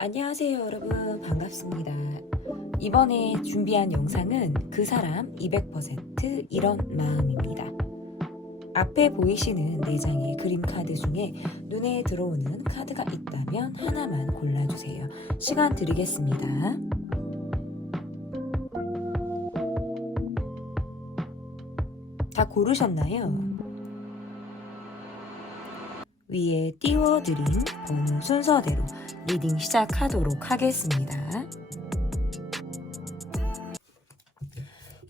안녕하세요 여러분, 반갑습니다. 이번에 준비한 영상은 그 사람 200% 이런 마음입니다. 앞에 보이시는 4장의 그림 카드 중에 눈에 들어오는 카드가 있다면 하나만 골라주세요. 시간 드리겠습니다. 다 고르셨나요? 위에 띄워드린 번호 순서대로 리딩 시작하도록 하겠습니다.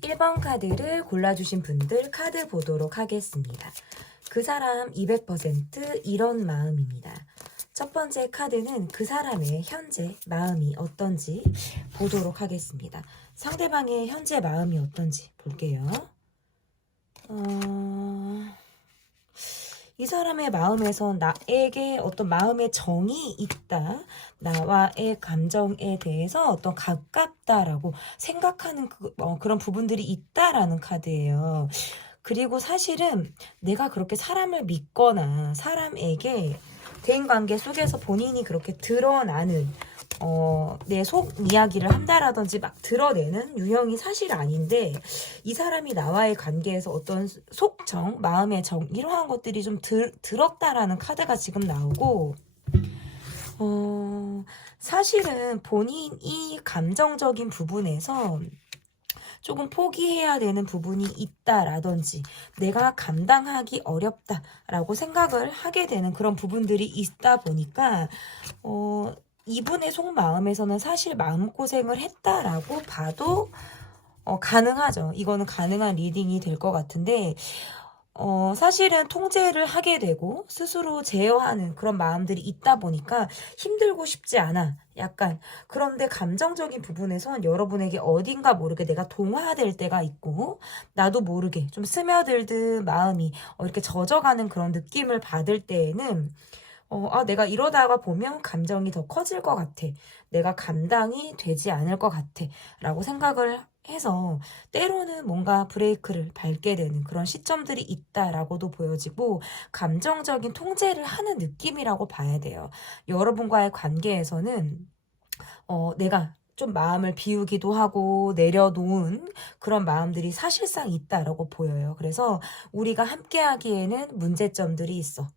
1번 카드를 골라주신 분들 카드 보도록 하겠습니다. 그 사람 200% 이런 마음입니다. 첫 번째 카드는 그 사람의 현재 마음이 어떤지 보도록 하겠습니다. 상대방의 현재 마음이 어떤지 볼게요. 이 사람의 마음에서 나에게 어떤 마음의 정이 있다. 나와의 감정에 대해서 어떤 가깝다라고 생각하는 그런 부분들이 있다라는 카드예요. 그리고 사실은 내가 그렇게 사람을 믿거나 사람에게 대인관계 속에서 본인이 그렇게 드러나는 내 속 이야기를 한다라든지 막 드러내는 유형이 사실 아닌데 이 사람이 나와의 관계에서 어떤 속정, 마음의 정 이러한 것들이 좀 들었다라는 카드가 지금 나오고 사실은 본인이 감정적인 부분에서 조금 포기해야 되는 부분이 있다라든지 내가 감당하기 어렵다라고 생각을 하게 되는 그런 부분들이 있다 보니까 이분의 속마음에서는 사실 마음고생을 했다라고 봐도 가능하죠. 이거는 가능한 리딩이 될 것 같은데 사실은 통제를 하게 되고 스스로 제어하는 그런 마음들이 있다 보니까 힘들고 싶지 않아. 약간 그런데 감정적인 부분에선 여러분에게 어딘가 모르게 내가 동화될 때가 있고 나도 모르게 좀 스며들듯 마음이 이렇게 젖어가는 그런 느낌을 받을 때에는 내가 이러다가 보면 감정이 더 커질 것 같아. 내가 감당이 되지 않을 것 같아. 라고 생각을 해서 때로는 뭔가 브레이크를 밟게 되는 그런 시점들이 있다라고도 보여지고 감정적인 통제를 하는 느낌이라고 봐야 돼요. 여러분과의 관계에서는 내가 좀 마음을 비우기도 하고 내려놓은 그런 마음들이 사실상 있다라고 보여요. 그래서 우리가 함께 하기에는 문제점들이 있어.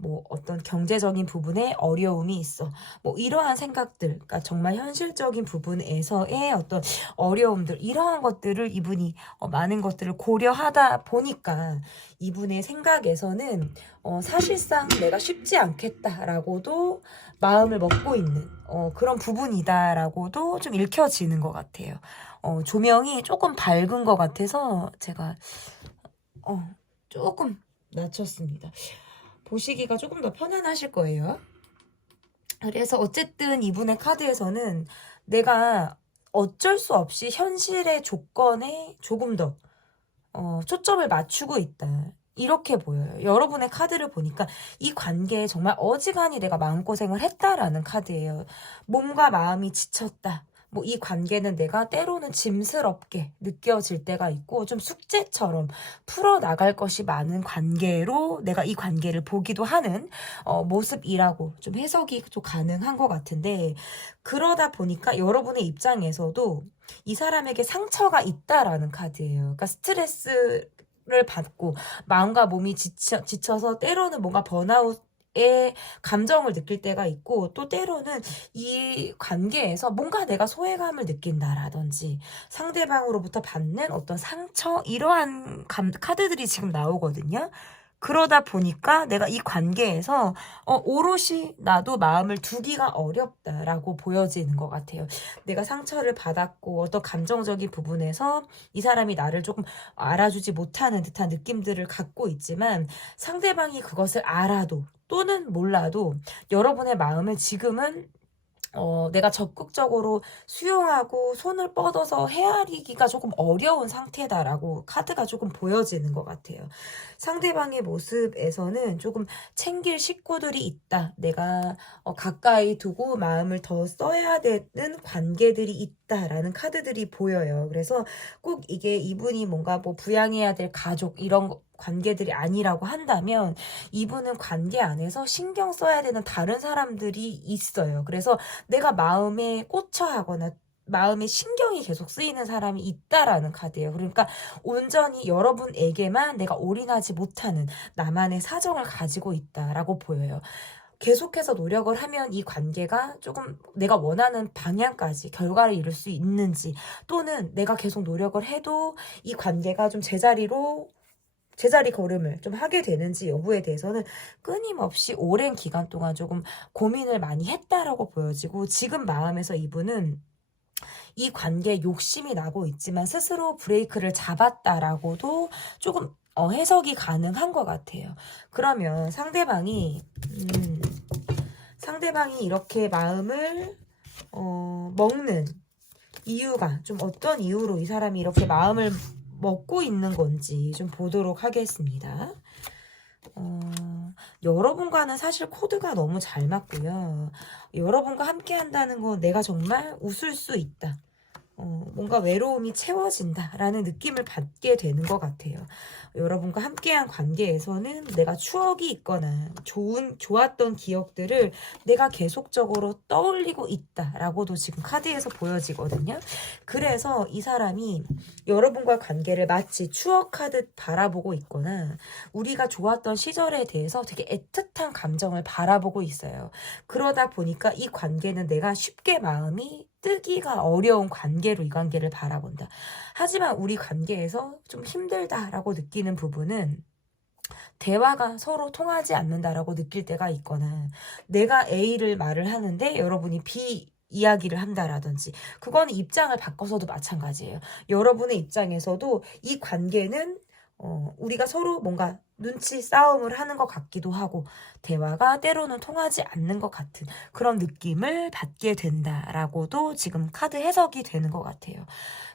뭐 어떤 경제적인 부분에 어려움이 있어. 뭐 이러한 생각들, 그러니까 정말 현실적인 부분에서의 어떤 어려움들, 이러한 것들을 이분이 많은 것들을 고려하다 보니까 이분의 생각에서는 사실상 내가 쉽지 않겠다라고도 마음을 먹고 있는 그런 부분이다라고도 좀 읽혀지는 것 같아요. 조명이 조금 밝은 것 같아서 제가 조금 낮췄습니다. 보시기가 조금 더 편안하실 거예요. 그래서 어쨌든 이분의 카드에서는 내가 어쩔 수 없이 현실의 조건에 조금 더 초점을 맞추고 있다. 이렇게 보여요. 여러분의 카드를 보니까 이 관계에 정말 어지간히 내가 마음고생을 했다라는 카드예요. 몸과 마음이 지쳤다. 뭐 이 관계는 내가 때로는 짐스럽게 느껴질 때가 있고 좀 숙제처럼 풀어나갈 것이 많은 관계로 내가 이 관계를 보기도 하는 모습이라고 좀 해석이 좀 가능한 것 같은데 그러다 보니까 여러분의 입장에서도 이 사람에게 상처가 있다라는 카드예요. 그러니까 스트레스를 받고 마음과 몸이 지쳐서 때로는 뭔가 번아웃의 감정을 느낄 때가 있고 또 때로는 이 관계에서 뭔가 내가 소외감을 느낀다라든지 상대방으로부터 받는 어떤 상처 이러한 카드들이 지금 나오거든요. 그러다 보니까 내가 이 관계에서 오롯이 나도 마음을 두기가 어렵다라고 보여지는 것 같아요. 내가 상처를 받았고 어떤 감정적인 부분에서 이 사람이 나를 조금 알아주지 못하는 듯한 느낌들을 갖고 있지만 상대방이 그것을 알아도 또는 몰라도 여러분의 마음을 지금은 내가 적극적으로 수용하고 손을 뻗어서 헤아리기가 조금 어려운 상태다라고 카드가 조금 보여지는 것 같아요. 상대방의 모습에서는 조금 챙길 식구들이 있다. 내가 가까이 두고 마음을 더 써야 되는 관계들이 있다라는 카드들이 보여요. 그래서 꼭 이게 이분이 뭔가 뭐 부양해야 될 가족 이런 관계들이 아니라고 한다면 이분은 관계 안에서 신경 써야 되는 다른 사람들이 있어요. 그래서 내가 마음에 꽂혀 하거나 마음에 신경이 계속 쓰이는 사람이 있다라는 카드예요. 그러니까 온전히 여러분에게만 내가 올인하지 못하는 나만의 사정을 가지고 있다라고 보여요. 계속해서 노력을 하면 이 관계가 조금 내가 원하는 방향까지 결과를 이룰 수 있는지, 또는 내가 계속 노력을 해도 이 관계가 좀 제자리 걸음을 좀 하게 되는지 여부에 대해서는 끊임없이 오랜 기간 동안 조금 고민을 많이 했다라고 보여지고, 지금 마음에서 이분은 이 관계에 욕심이 나고 있지만 스스로 브레이크를 잡았다라고도 조금 해석이 가능한 것 같아요. 그러면 상대방이 이렇게 마음을 먹는 이유가 좀 어떤 이유로 이 사람이 이렇게 마음을 먹고 있는 건지 좀 보도록 하겠습니다. 여러분과는 사실 코드가 너무 잘 맞고요. 여러분과 함께 한다는 건 내가 정말 웃을 수 있다. 뭔가 외로움이 채워진다라는 느낌을 받게 되는 것 같아요. 여러분과 함께한 관계에서는 내가 추억이 있거나 좋았던 기억들을 내가 계속적으로 떠올리고 있다라고도 지금 카드에서 보여지거든요. 그래서 이 사람이 여러분과 관계를 마치 추억하듯 바라보고 있거나 우리가 좋았던 시절에 대해서 되게 애틋한 감정을 바라보고 있어요. 그러다 보니까 이 관계는 내가 쉽게 마음이 뜨기가 어려운 관계로 이 관계를 바라본다. 하지만 우리 관계에서 좀 힘들다라고 느끼는 부분은 대화가 서로 통하지 않는다라고 느낄 때가 있거나, 내가 A를 말을 하는데 여러분이 B 이야기를 한다라든지, 그거는 입장을 바꿔서도 마찬가지예요. 여러분의 입장에서도 이 관계는 우리가 서로 뭔가 눈치 싸움을 하는 것 같기도 하고 대화가 때로는 통하지 않는 것 같은 그런 느낌을 받게 된다라고도 지금 카드 해석이 되는 것 같아요.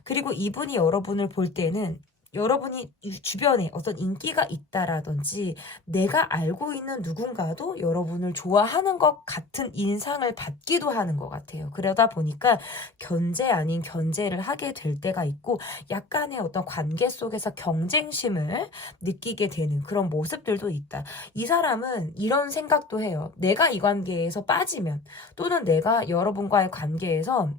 그리고 이분이 여러분을 볼 때는 여러분이 주변에 어떤 인기가 있다라든지 내가 알고 있는 누군가도 여러분을 좋아하는 것 같은 인상을 받기도 하는 것 같아요. 그러다 보니까 견제 아닌 견제를 하게 될 때가 있고, 약간의 어떤 관계 속에서 경쟁심을 느끼게 되는 그런 모습들도 있다. 이 사람은 이런 생각도 해요. 내가 이 관계에서 빠지면, 또는 내가 여러분과의 관계에서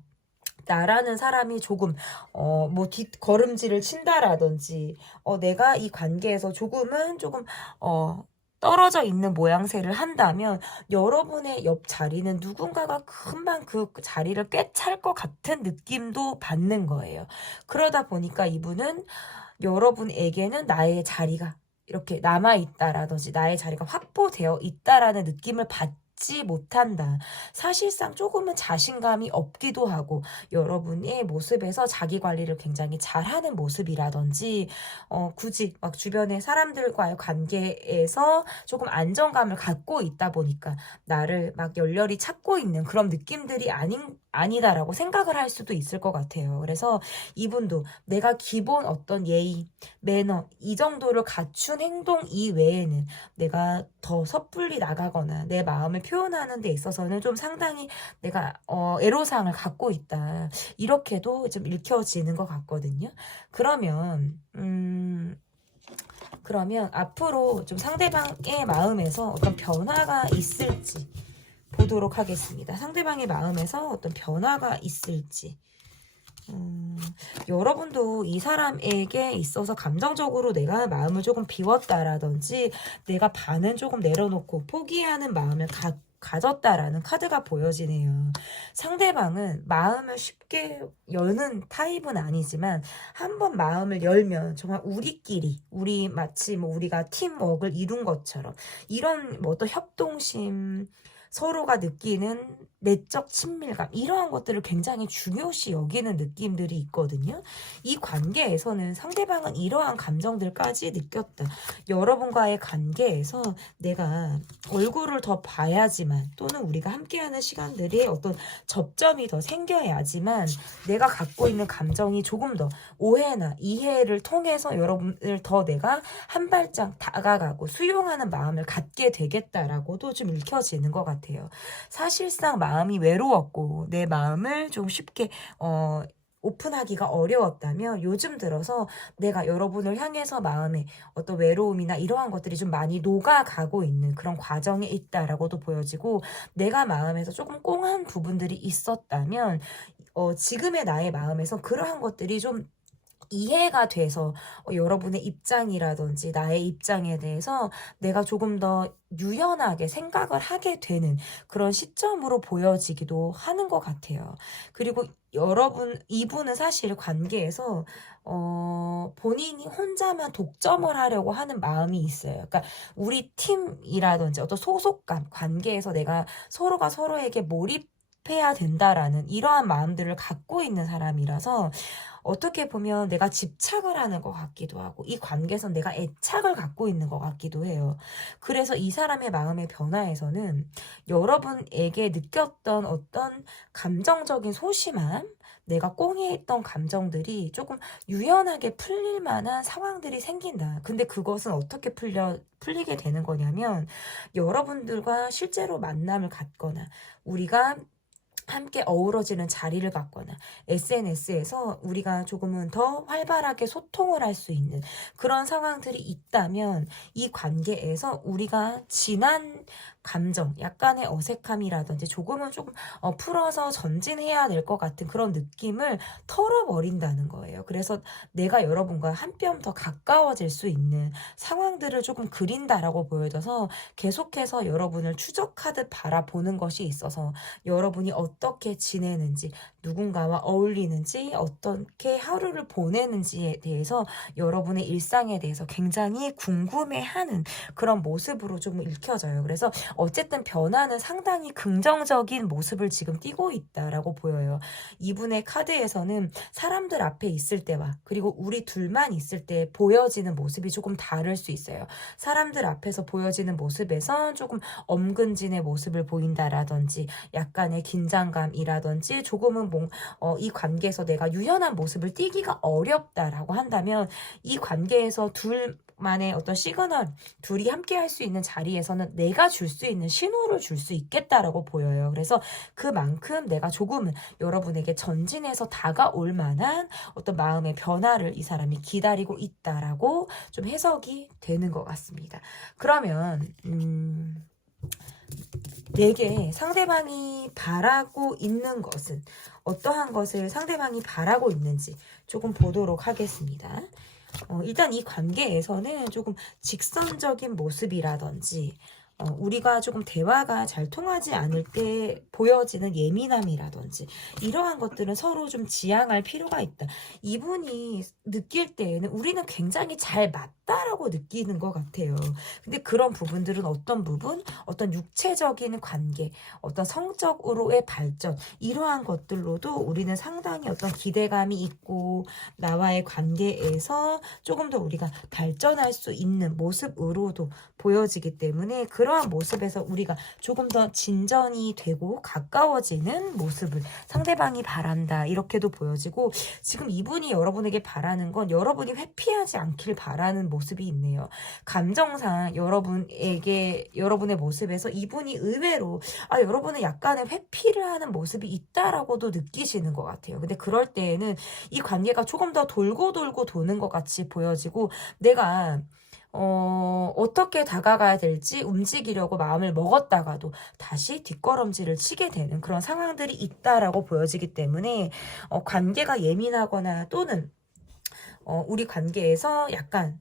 나라는 사람이 조금 뭐 뒷걸음질을 친다라든지 내가 이 관계에서 조금 떨어져 있는 모양새를 한다면 여러분의 옆 자리는 누군가가 금방 그 자리를 꿰찰 것 같은 느낌도 받는 거예요. 그러다 보니까 이분은 여러분에게는 나의 자리가 이렇게 남아있다라든지 나의 자리가 확보되어 있다라는 느낌을 받지 못한다. 사실상 조금은 자신감이 없기도 하고 여러분의 모습에서 자기 관리를 굉장히 잘하는 모습이라든지 굳이 막 주변의 사람들과의 관계에서 조금 안정감을 갖고 있다 보니까 나를 막 열렬히 찾고 있는 그런 느낌들이 아니다라고 생각을 할 수도 있을 것 같아요. 그래서 이분도 내가 기본 어떤 예의, 매너 이 정도를 갖춘 행동 이외에는 내가 더 섣불리 나가거나 내 마음을 표현하는 데 있어서는 좀 상당히 내가 애로사항을 갖고 있다. 이렇게도 좀 읽혀지는 것 같거든요. 그러면 앞으로 좀 상대방의 마음에서 어떤 변화가 있을지 보도록 하겠습니다. 상대방의 마음에서 어떤 변화가 있을지. 여러분도 이 사람에게 있어서 감정적으로 내가 마음을 조금 비웠다라든지 내가 반은 조금 내려놓고 포기하는 마음을 가졌다라는 카드가 보여지네요. 상대방은 마음을 쉽게 여는 타입은 아니지만 한번 마음을 열면 정말 우리 마치 뭐 우리가 팀워크를 이룬 것처럼 이런 뭐 어떤 협동심, 서로가 느끼는 내적 친밀감 이러한 것들을 굉장히 중요시 여기는 느낌들이 있거든요. 이 관계에서는 상대방은 이러한 감정들까지 느꼈다. 여러분과의 관계에서 내가 얼굴을 더 봐야지만, 또는 우리가 함께하는 시간들이 어떤 접점이 더 생겨야지만 내가 갖고 있는 감정이 조금 더 오해나 이해를 통해서 여러분을 더 내가 한 발짝 다가가고 수용하는 마음을 갖게 되겠다라고도 좀 읽혀지는 것 같아요. 사실상 마음이 외로웠고 내 마음을 좀 쉽게 오픈하기가 어려웠다면 요즘 들어서 내가 여러분을 향해서 마음에 어떤 외로움이나 이러한 것들이 좀 많이 녹아가고 있는 그런 과정에 있다라고도 보여지고, 내가 마음에서 조금 꽁한 부분들이 있었다면 지금의 나의 마음에서 그러한 것들이 좀 이해가 돼서 여러분의 입장이라든지 나의 입장에 대해서 내가 조금 더 유연하게 생각을 하게 되는 그런 시점으로 보여지기도 하는 것 같아요. 그리고 이분은 사실 관계에서 본인이 혼자만 독점을 하려고 하는 마음이 있어요. 그러니까 우리 팀이라든지 어떤 소속감, 관계에서 내가 서로가 서로에게 몰입해야 된다라는 이러한 마음들을 갖고 있는 사람이라서, 어떻게 보면 내가 집착을 하는 것 같기도 하고 이 관계에선 내가 애착을 갖고 있는 것 같기도 해요. 그래서 이 사람의 마음의 변화에서는 여러분에게 느꼈던 어떤 감정적인 소심함, 내가 꽁해있던 감정들이 조금 유연하게 풀릴 만한 상황들이 생긴다. 근데 그것은 어떻게 풀리게 되는 거냐면, 여러분들과 실제로 만남을 갖거나 우리가 함께 어우러지는 자리를 갖거나 SNS에서 우리가 조금은 더 활발하게 소통을 할 수 있는 그런 상황들이 있다면, 이 관계에서 우리가 지난 감정, 약간의 어색함이라든지 조금은 조금 풀어서 전진해야 될 것 같은 그런 느낌을 털어버린다는 거예요. 그래서 내가 여러분과 한 뼘 더 가까워질 수 있는 상황들을 조금 그린다라고 보여져서, 계속해서 여러분을 추적하듯 바라보는 것이 있어서 여러분이 어떻게 지내는지, 누군가와 어울리는지, 어떻게 하루를 보내는지에 대해서, 여러분의 일상에 대해서 굉장히 궁금해하는 그런 모습으로 좀 읽혀져요. 그래서 어쨌든 변화는 상당히 긍정적인 모습을 지금 띠고 있다라고 보여요. 이분의 카드에서는 사람들 앞에 있을 때와 그리고 우리 둘만 있을 때 보여지는 모습이 조금 다를 수 있어요. 사람들 앞에서 보여지는 모습에선 조금 엄근진의 모습을 보인다라든지 약간의 긴장감이라든지 조금은 이 관계에서 내가 유연한 모습을 띠기가 어렵다라고 한다면, 이 관계에서 둘만의 어떤 시그널, 둘이 함께 할 수 있는 자리에서는 내가 줄 수 있는 신호를 줄 수 있겠다라고 보여요. 그래서 그만큼 내가 조금은 여러분에게 전진해서 다가올 만한 어떤 마음의 변화를 이 사람이 기다리고 있다라고 좀 해석이 되는 것 같습니다. 그러면 내게 상대방이 바라고 있는 것은, 어떠한 것을 상대방이 바라고 있는지 조금 보도록 하겠습니다. 일단 이 관계에서는 조금 직선적인 모습이라든지 우리가 조금 대화가 잘 통하지 않을 때 보여지는 예민함이라든지 이러한 것들은 서로 좀 지양할 필요가 있다. 이분이 느낄 때에는 우리는 굉장히 잘 맞다라고 느끼는 것 같아요. 근데 그런 부분들은 어떤 부분, 어떤 육체적인 관계, 어떤 성적으로의 발전, 이러한 것들로도 우리는 상당히 어떤 기대감이 있고 나와의 관계에서 조금 더 우리가 발전할 수 있는 모습으로도 보여지기 때문에, 그러한 모습에서 우리가 조금 더 진전이 되고 가까워지는 모습을 상대방이 바란다, 이렇게도 보여지고, 지금 이분이 여러분에게 바라는 건 여러분이 회피하지 않길 바라는 모습이 있네요. 감정상 여러분의 모습에서 이분이 의외로 여러분은 약간의 회피를 하는 모습이 있다라고도 느끼시는 것 같아요. 근데 그럴 때에는 이 관계가 조금 더 돌고 돌고 도는 것 같이 보여지고, 내가 어떻게 다가가야 될지 움직이려고 마음을 먹었다가도 다시 뒷걸음질을 치게 되는 그런 상황들이 있다라고 보여지기 때문에, 관계가 예민하거나 또는 우리 관계에서 약간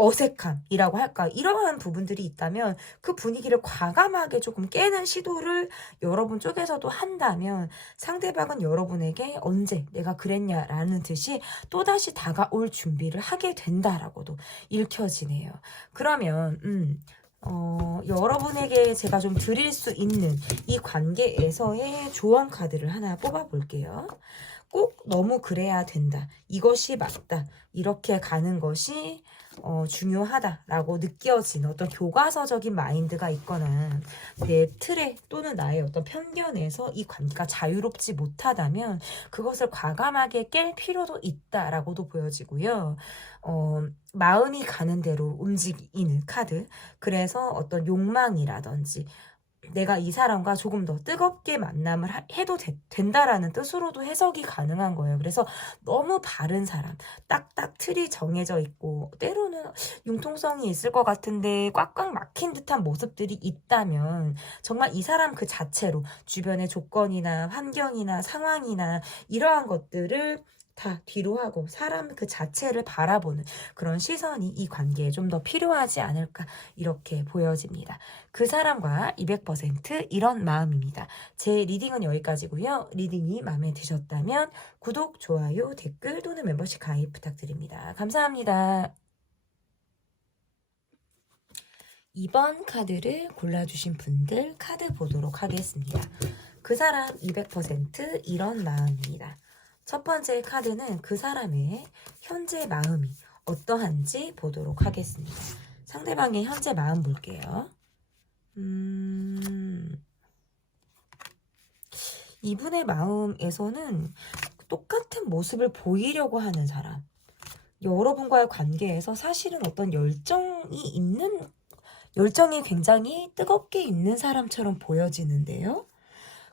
어색함이라고 할까, 이러한 부분들이 있다면 그 분위기를 과감하게 조금 깨는 시도를 여러분 쪽에서도 한다면, 상대방은 여러분에게 언제 내가 그랬냐라는 듯이 또다시 다가올 준비를 하게 된다라고도 읽혀지네요. 그러면 여러분에게 제가 좀 드릴 수 있는 이 관계에서의 조언 카드를 하나 뽑아 볼게요. 꼭 너무 그래야 된다, 이것이 맞다, 이렇게 가는 것이 중요하다라고 느껴지는 어떤 교과서적인 마인드가 있거나 내 틀에 또는 나의 어떤 편견에서 이 관계가 자유롭지 못하다면 그것을 과감하게 깰 필요도 있다라고도 보여지고요. 마음이 가는 대로 움직이는 카드, 그래서 어떤 욕망이라든지 내가 이 사람과 조금 더 뜨겁게 만남을 해도 된다라는 뜻으로도 해석이 가능한 거예요. 그래서 너무 바른 사람, 딱딱 틀이 정해져 있고 때로는 융통성이 있을 것 같은데 꽉꽉 막힌 듯한 모습들이 있다면 정말 이 사람 그 자체로 주변의 조건이나 환경이나 상황이나 이러한 것들을 다 뒤로 하고 사람 그 자체를 바라보는 그런 시선이 이 관계에 좀 더 필요하지 않을까 이렇게 보여집니다. 그 사람과 200% 이런 마음입니다. 제 리딩은 여기까지고요. 리딩이 마음에 드셨다면 구독, 좋아요, 댓글 또는 멤버십 가입 부탁드립니다. 감사합니다. 2번 카드를 골라주신 분들 카드 보도록 하겠습니다. 그 사람 200% 이런 마음입니다. 첫 번째 카드는 그 사람의 현재 마음이 어떠한지 보도록 하겠습니다. 상대방의 현재 마음 볼게요. 이분의 마음에서는 똑같은 모습을 보이려고 하는 사람. 여러분과의 관계에서 사실은 어떤 열정이 굉장히 뜨겁게 있는 사람처럼 보여지는데요.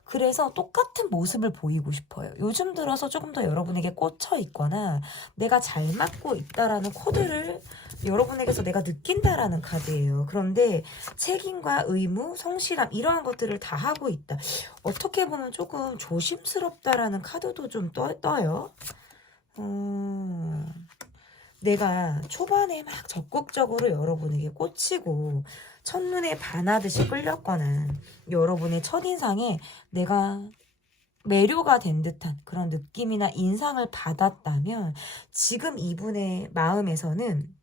그래서 똑같은 모습을 보이고 싶어요. 요즘 들어서 조금 더 여러분에게 꽂혀 있거나 내가 잘 맞고 있다라는 코드를 여러분에게서 내가 느낀다라는 카드예요. 그런데 책임과 의무, 성실함 이러한 것들을 다 하고 있다. 어떻게 보면 조금 조심스럽다라는 카드도 좀 떠요. 내가 초반에 막 적극적으로 여러분에게 꽂히고 첫눈에 반하듯이 끌렸거나 여러분의 첫인상에 내가 매료가 된 듯한 그런 느낌이나 인상을 받았다면 지금 이분의 마음에서는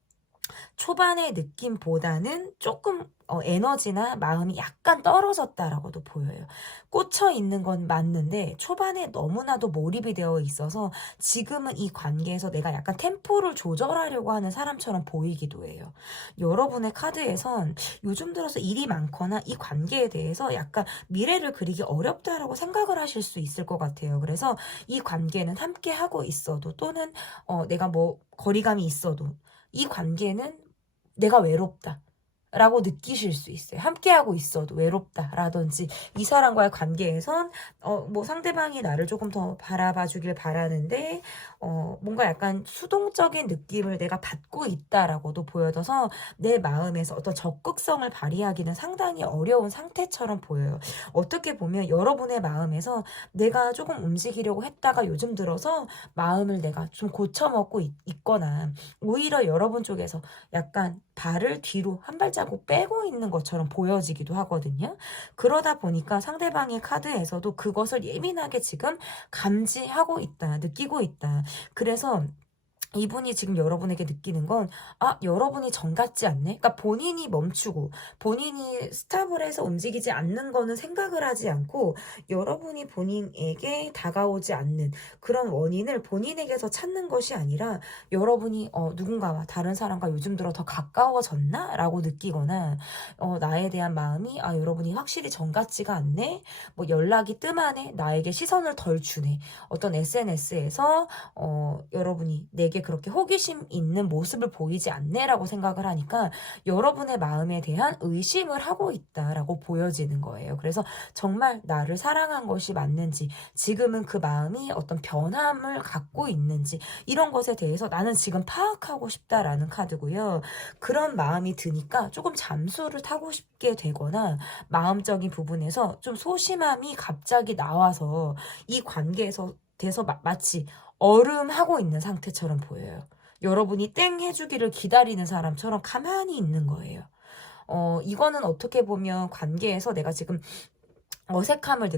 초반의 느낌보다는 조금 에너지나 마음이 약간 떨어졌다라고도 보여요. 꽂혀 있는 건 맞는데 초반에 너무나도 몰입이 되어 있어서 지금은 이 관계에서 내가 약간 템포를 조절하려고 하는 사람처럼 보이기도 해요. 여러분의 카드에선 요즘 들어서 일이 많거나 이 관계에 대해서 약간 미래를 그리기 어렵다라고 생각을 하실 수 있을 것 같아요. 그래서 이 관계는 함께 하고 있어도 또는 내가 뭐 거리감이 있어도 이 관계는 내가 외롭다 라고 느끼실 수 있어요. 함께하고 있어도 외롭다라든지 이 사람과의 관계에선 뭐 상대방이 나를 조금 더 바라봐 주길 바라는데 뭔가 약간 수동적인 느낌을 내가 받고 있다라고도 보여져서 내 마음에서 어떤 적극성을 발휘하기는 상당히 어려운 상태처럼 보여요. 어떻게 보면 여러분의 마음에서 내가 조금 움직이려고 했다가 요즘 들어서 마음을 내가 좀 고쳐먹고 있거나 오히려 여러분 쪽에서 약간 발을 뒤로 한 발자국 빼고 있는 것처럼 보여지기도 하거든요. 그러다 보니까 상대방의 카드에서도 그것을 예민하게 지금 감지하고 있다, 느끼고 있다. 그래서 이분이 지금 여러분에게 느끼는 건 여러분이 정 같지 않네? 그러니까 본인이 멈추고 본인이 스탑을 해서 움직이지 않는 거는 생각을 하지 않고 여러분이 본인에게 다가오지 않는 그런 원인을 본인에게서 찾는 것이 아니라 여러분이 누군가와 다른 사람과 요즘 들어 더 가까워졌나? 라고 느끼거나 나에 대한 마음이 여러분이 확실히 정 같지가 않네? 뭐 연락이 뜸하네? 나에게 시선을 덜 주네? 어떤 SNS에서 여러분이 내게 그렇게 호기심 있는 모습을 보이지 않네라고 생각을 하니까 여러분의 마음에 대한 의심을 하고 있다라고 보여지는 거예요. 그래서 정말 나를 사랑한 것이 맞는지 지금은 그 마음이 어떤 변함을 갖고 있는지 이런 것에 대해서 나는 지금 파악하고 싶다라는 카드고요. 그런 마음이 드니까 조금 잠수를 타고 싶게 되거나 마음적인 부분에서 좀 소심함이 갑자기 나와서 이 관계에서 마치 얼음하고 있는 상태처럼 보여요. 여러분이 땡 해주기를 기다리는 사람처럼 가만히 있는 거예요. 이거는 어떻게 보면 관계에서 내가 지금 어색함을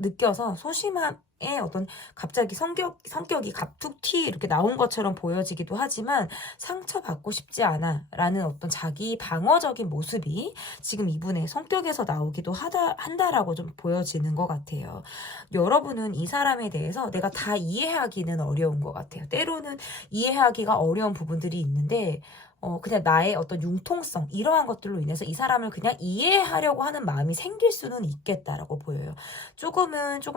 느껴서 소심함의 어떤 갑자기 성격이 갑툭튀 이렇게 나온 것처럼 보여지기도 하지만 상처받고 싶지 않아 라는 어떤 자기 방어적인 모습이 지금 이분의 성격에서 나오기도 한다라고 좀 보여지는 것 같아요. 여러분은 이 사람에 대해서 내가 다 이해하기는 어려운 것 같아요. 때로는 이해하기가 어려운 부분들이 있는데 그냥 나의 어떤 융통성 이러한 것들로 인해서 이 사람을 그냥 이해하려고 하는 마음이 생길 수는 있겠다라고 보여요. 조금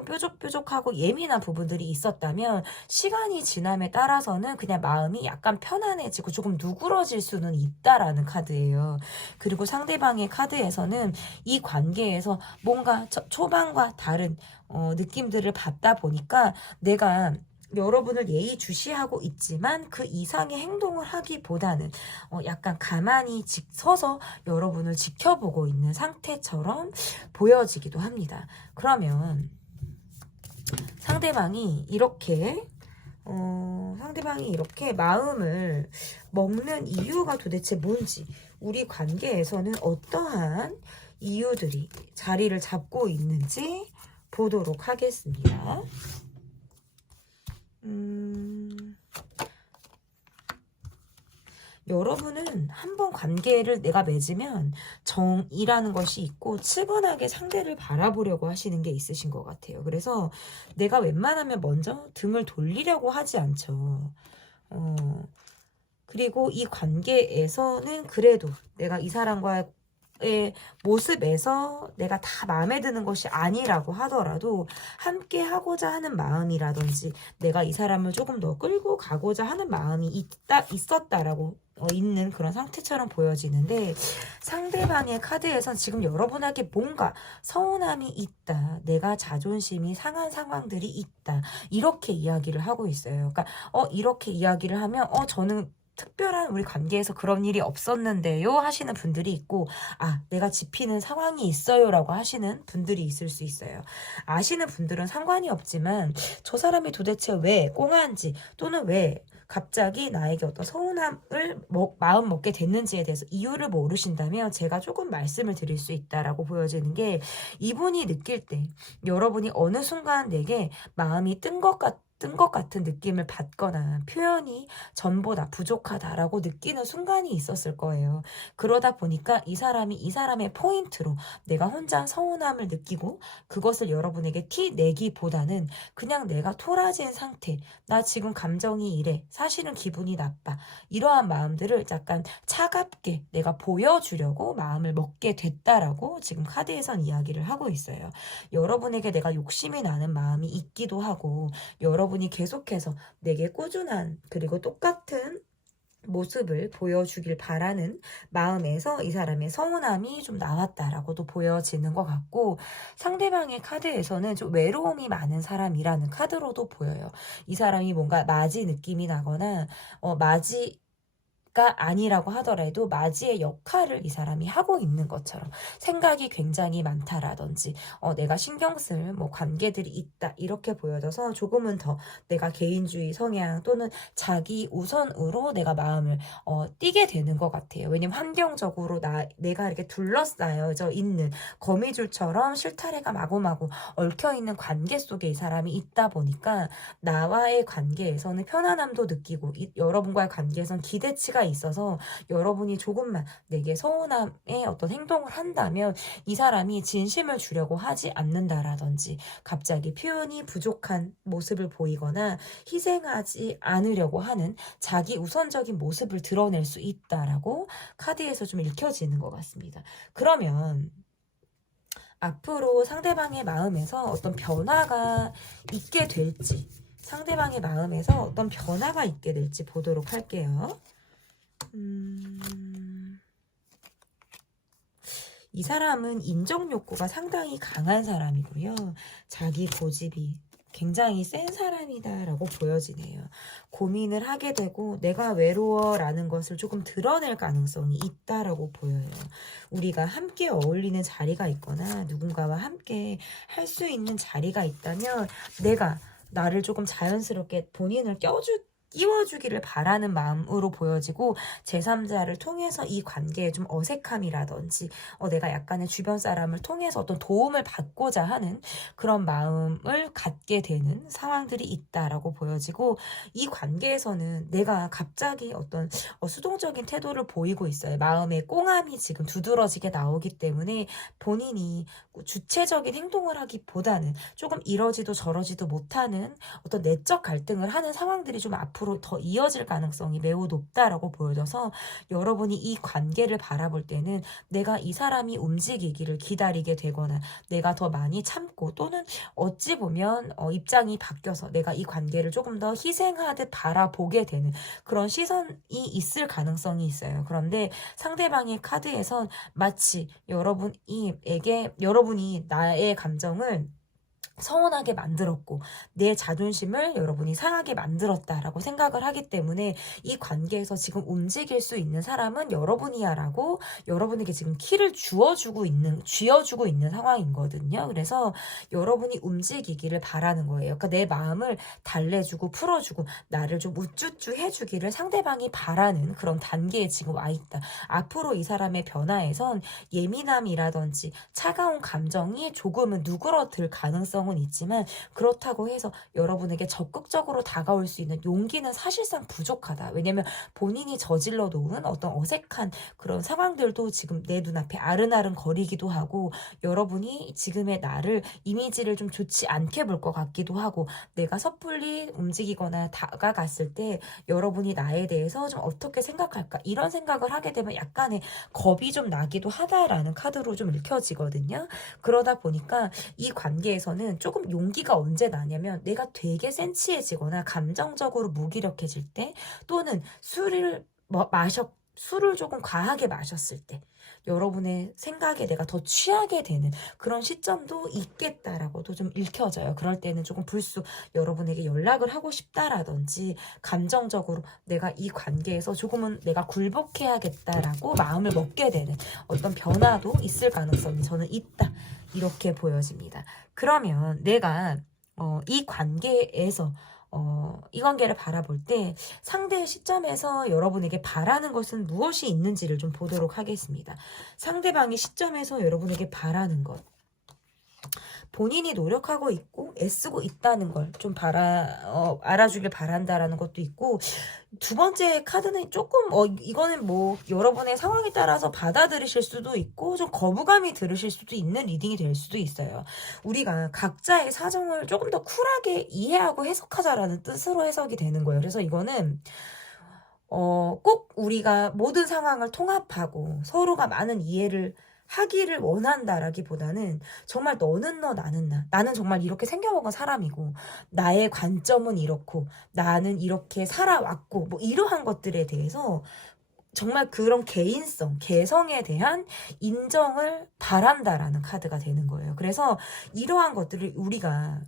뾰족뾰족하고 예민한 부분들이 있었다면 시간이 지남에 따라서는 그냥 마음이 약간 편안해지고 조금 누그러질 수는 있다라는 카드예요. 그리고 상대방의 카드에서는 이 관계에서 뭔가 초반과 다른 느낌들을 받다 보니까 내가 여러분을 예의주시하고 있지만 그 이상의 행동을 하기보다는 약간 가만히 서서 여러분을 지켜보고 있는 상태처럼 보여지기도 합니다. 그러면 상대방이 이렇게 마음을 먹는 이유가 도대체 뭔지, 우리 관계에서는 어떠한 이유들이 자리를 잡고 있는지 보도록 하겠습니다. 여러분은 한번 관계를 내가 맺으면 정이라는 것이 있고 측은하게 상대를 바라보려고 하시는 게 있으신 것 같아요. 그래서 내가 웬만하면 먼저 등을 돌리려고 하지 않죠. 그리고 이 관계에서는 그래도 내가 이 사람과의 모습에서 내가 다 마음에 드는 것이 아니라고 하더라도 함께 하고자 하는 마음이라든지 내가 이 사람을 조금 더 끌고 가고자 하는 마음이 있었다라고 있는 그런 상태처럼 보여지는데, 상대방의 카드에선 지금 여러분에게 뭔가 서운함이 있다, 내가 자존심이 상한 상황들이 있다, 이렇게 이야기를 하고 있어요. 그러니까 이렇게 이야기를 하면 저는 특별한 우리 관계에서 그런 일이 없었는데요 하시는 분들이 있고, 내가 짚히는 상황이 있어요 라고 하시는 분들이 있을 수 있어요. 아시는 분들은 상관이 없지만 저 사람이 도대체 왜 꽁한지, 또는 왜 갑자기 나에게 어떤 서운함을 마음 먹게 됐는지에 대해서 이유를 모르신다면 제가 조금 말씀을 드릴 수 있다라고 보여지는 게, 이분이 느낄 때 여러분이 어느 순간 내게 마음이 뜬 것 같은 느낌을 받거나 표현이 전보다 부족하다라고 느끼는 순간이 있었을 거예요. 그러다 보니까 이 사람의 포인트로 내가 혼자 서운함을 느끼고 그것을 여러분에게 티 내기보다는 그냥 내가 토라진 상태, 나 지금 감정이 이래, 사실은 기분이 나빠, 이러한 마음들을 약간 차갑게 내가 보여주려고 마음을 먹게 됐다라고 지금 카드에선 이야기를 하고 있어요. 여러분에게 내가 욕심이 나는 마음이 있기도 하고, 여러분이 계속해서 내게 꾸준한 그리고 똑같은 모습을 보여주길 바라는 마음에서 이 사람의 서운함이 좀 나왔다라고도 보여지는 것 같고, 상대방의 카드에서는 좀 외로움이 많은 사람이라는 카드로도 보여요. 이 사람이 뭔가 맞이 느낌이 나거나 맞이가 아니라고 하더라도 맞이의 역할을 이 사람이 하고 있는 것처럼, 생각이 굉장히 많다라든지 내가 신경 쓸 관계들이 있다, 이렇게 보여져서 조금은 더 내가 개인주의 성향 또는 자기 우선으로 내가 마음을 띄게 되는 것 같아요. 왜냐면 환경적으로 내가 이렇게 둘러싸여져 있는 거미줄처럼 실타래가 마구마구 얽혀있는 관계 속에 이 사람이 있다 보니까 나와의 관계에서는 편안함도 느끼고, 여러분과의 관계에서는 기대치가 있어서 여러분이 조금만 내게 서운함의 어떤 행동을 한다면 이 사람이 진심을 주려고 하지 않는다라든지, 갑자기 표현이 부족한 모습을 보이거나 희생하지 않으려고 하는 자기 우선적인 모습을 드러낼 수 있다라고 카드에서 좀 읽혀지는 것 같습니다. 그러면 앞으로 상대방의 마음에서 어떤 변화가 있게 될지, 상대방의 마음에서 어떤 변화가 있게 될지 보도록 할게요. 이 사람은 인정 욕구가 상당히 강한 사람이고요. 자기 고집이 굉장히 센 사람이다라고 보여지네요. 고민을 하게 되고 내가 외로워라는 것을 조금 드러낼 가능성이 있다라고 보여요. 우리가 함께 어울리는 자리가 있거나 누군가와 함께 할 수 있는 자리가 있다면 내가 나를 조금 자연스럽게 본인을 끼워주기를 바라는 마음으로 보여지고, 제3자를 통해서 이 관계에 좀 어색함이라든지 내가 약간의 주변 사람을 통해서 어떤 도움을 받고자 하는 그런 마음을 갖게 되는 상황들이 있다라고 보여지고, 이 관계에서는 내가 갑자기 어떤 수동적인 태도를 보이고 있어요. 마음의 꽁함이 지금 두드러지게 나오기 때문에 본인이 주체적인 행동을 하기보다는 조금 이러지도 저러지도 못하는 어떤 내적 갈등을 하는 상황들이 좀 앞으로 앞으로 더 이어질 가능성이 매우 높다라고 보여져서 여러분이 이 관계를 바라볼 때는 내가 이 사람이 움직이기를 기다리게 되거나 내가 더 많이 참고 또는 어찌 보면 입장이 바뀌어서 내가 이 관계를 조금 더 희생하듯 바라보게 되는 그런 시선이 있을 가능성이 있어요. 그런데 상대방의 카드에선 마치 여러분이 나의 감정을 서운하게 만들었고 내 자존심을 여러분이 상하게 만들었다라고 생각을 하기 때문에 이 관계에서 지금 움직일 수 있는 사람은 여러분이야라고 여러분에게 지금 키를 쥐어주고 있는 상황이거든요. 그래서 여러분이 움직이기를 바라는 거예요. 그러니까 내 마음을 달래주고 풀어주고 나를 좀 우쭈쭈 해주기를 상대방이 바라는 그런 단계에 지금 와 있다. 앞으로 이 사람의 변화에선 예민함이라든지 차가운 감정이 조금은 누그러들 가능성은 있지만 그렇다고 해서 여러분에게 적극적으로 다가올 수 있는 용기는 사실상 부족하다. 왜냐면 본인이 저질러 놓은 어떤 어색한 그런 상황들도 지금 내 눈앞에 아른아른 거리기도 하고 여러분이 지금의 나를 이미지를 좀 좋지 않게 볼 것 같기도 하고 내가 섣불리 움직이거나 다가갔을 때 여러분이 나에 대해서 좀 어떻게 생각할까 이런 생각을 하게 되면 약간의 겁이 좀 나기도 하다라는 카드로 좀 읽혀지거든요. 그러다 보니까 이 관계에서는 조금 용기가 언제 나냐면 내가 되게 센치해지거나 감정적으로 무기력해질 때 또는 술을 조금 과하게 마셨을 때 여러분의 생각에 내가 더 취하게 되는 그런 시점도 있겠다라고도 좀 읽혀져요. 그럴 때는 조금 불쑥 여러분에게 연락을 하고 싶다라든지 감정적으로 내가 이 관계에서 조금은 내가 굴복해야겠다라고 마음을 먹게 되는 어떤 변화도 있을 가능성이 저는 있다. 이렇게 보여집니다. 그러면 내가 이 관계에서 이 관계를 바라볼 때 상대의 시점에서 여러분에게 바라는 것은 무엇이 있는지를 좀 보도록 하겠습니다. 상대방의 시점에서 여러분에게 바라는 것. 본인이 노력하고 있고 애쓰고 있다는 걸 좀 알아주길 바란다라는 것도 있고 두 번째 카드는 조금 이거는 뭐 여러분의 상황에 따라서 받아들이실 수도 있고 좀 거부감이 들으실 수도 있는 리딩이 될 수도 있어요. 우리가 각자의 사정을 조금 더 쿨하게 이해하고 해석하자라는 뜻으로 해석이 되는 거예요. 그래서 이거는 꼭 우리가 모든 상황을 통합하고 서로가 많은 이해를 하기를 원한다라기보다는 정말 너는 너 나는 나 나는 정말 이렇게 생겨먹은 사람이고 나의 관점은 이렇고 나는 이렇게 살아왔고 뭐 이러한 것들에 대해서 정말 그런 개인성, 개성에 대한 인정을 바란다라는 카드가 되는 거예요. 그래서 이러한 것들을 우리가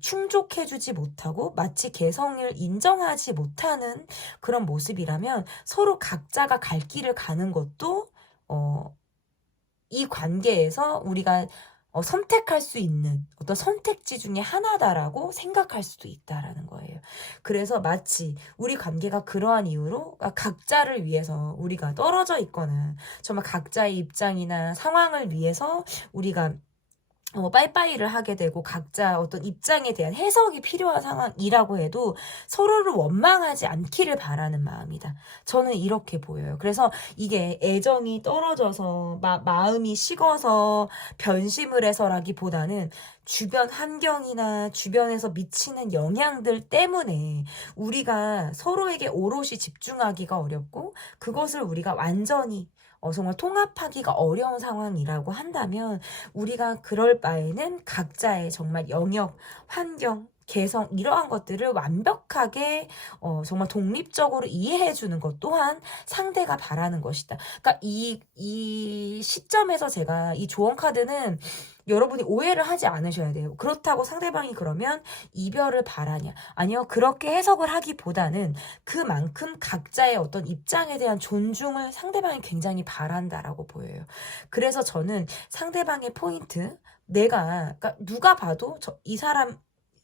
충족해주지 못하고 마치 개성을 인정하지 못하는 그런 모습이라면 서로 각자가 갈 길을 가는 것도 이 관계에서 우리가 선택할 수 있는 어떤 선택지 중에 하나다라고 생각할 수도 있다라는 거예요. 그래서 마치 우리 관계가 그러한 이유로 각자를 위해서 우리가 떨어져 있거나 정말 각자의 입장이나 상황을 위해서 우리가 빠이빠이를 하게 되고 각자 어떤 입장에 대한 해석이 필요한 상황이라고 해도 서로를 원망하지 않기를 바라는 마음이다. 저는 이렇게 보여요. 그래서 이게 애정이 떨어져서 마음이 식어서 변심을 해서라기보다는 주변 환경이나 주변에서 미치는 영향들 때문에 우리가 서로에게 오롯이 집중하기가 어렵고 그것을 우리가 완전히 정말 통합하기가 어려운 상황이라고 한다면 우리가 그럴 바에는 각자의 정말 영역, 환경, 개성 이러한 것들을 완벽하게 정말 독립적으로 이해해주는 것 또한 상대가 바라는 것이다. 그러니까 이 시점에서 제가 이 조언 카드는 여러분이 오해를 하지 않으셔야 돼요. 그렇다고 상대방이 그러면 이별을 바라냐? 아니요. 그렇게 해석을 하기보다는 그만큼 각자의 어떤 입장에 대한 존중을 상대방이 굉장히 바란다라고 보여요. 그래서 저는 상대방의 포인트, 그러니까 누가 봐도 이 사람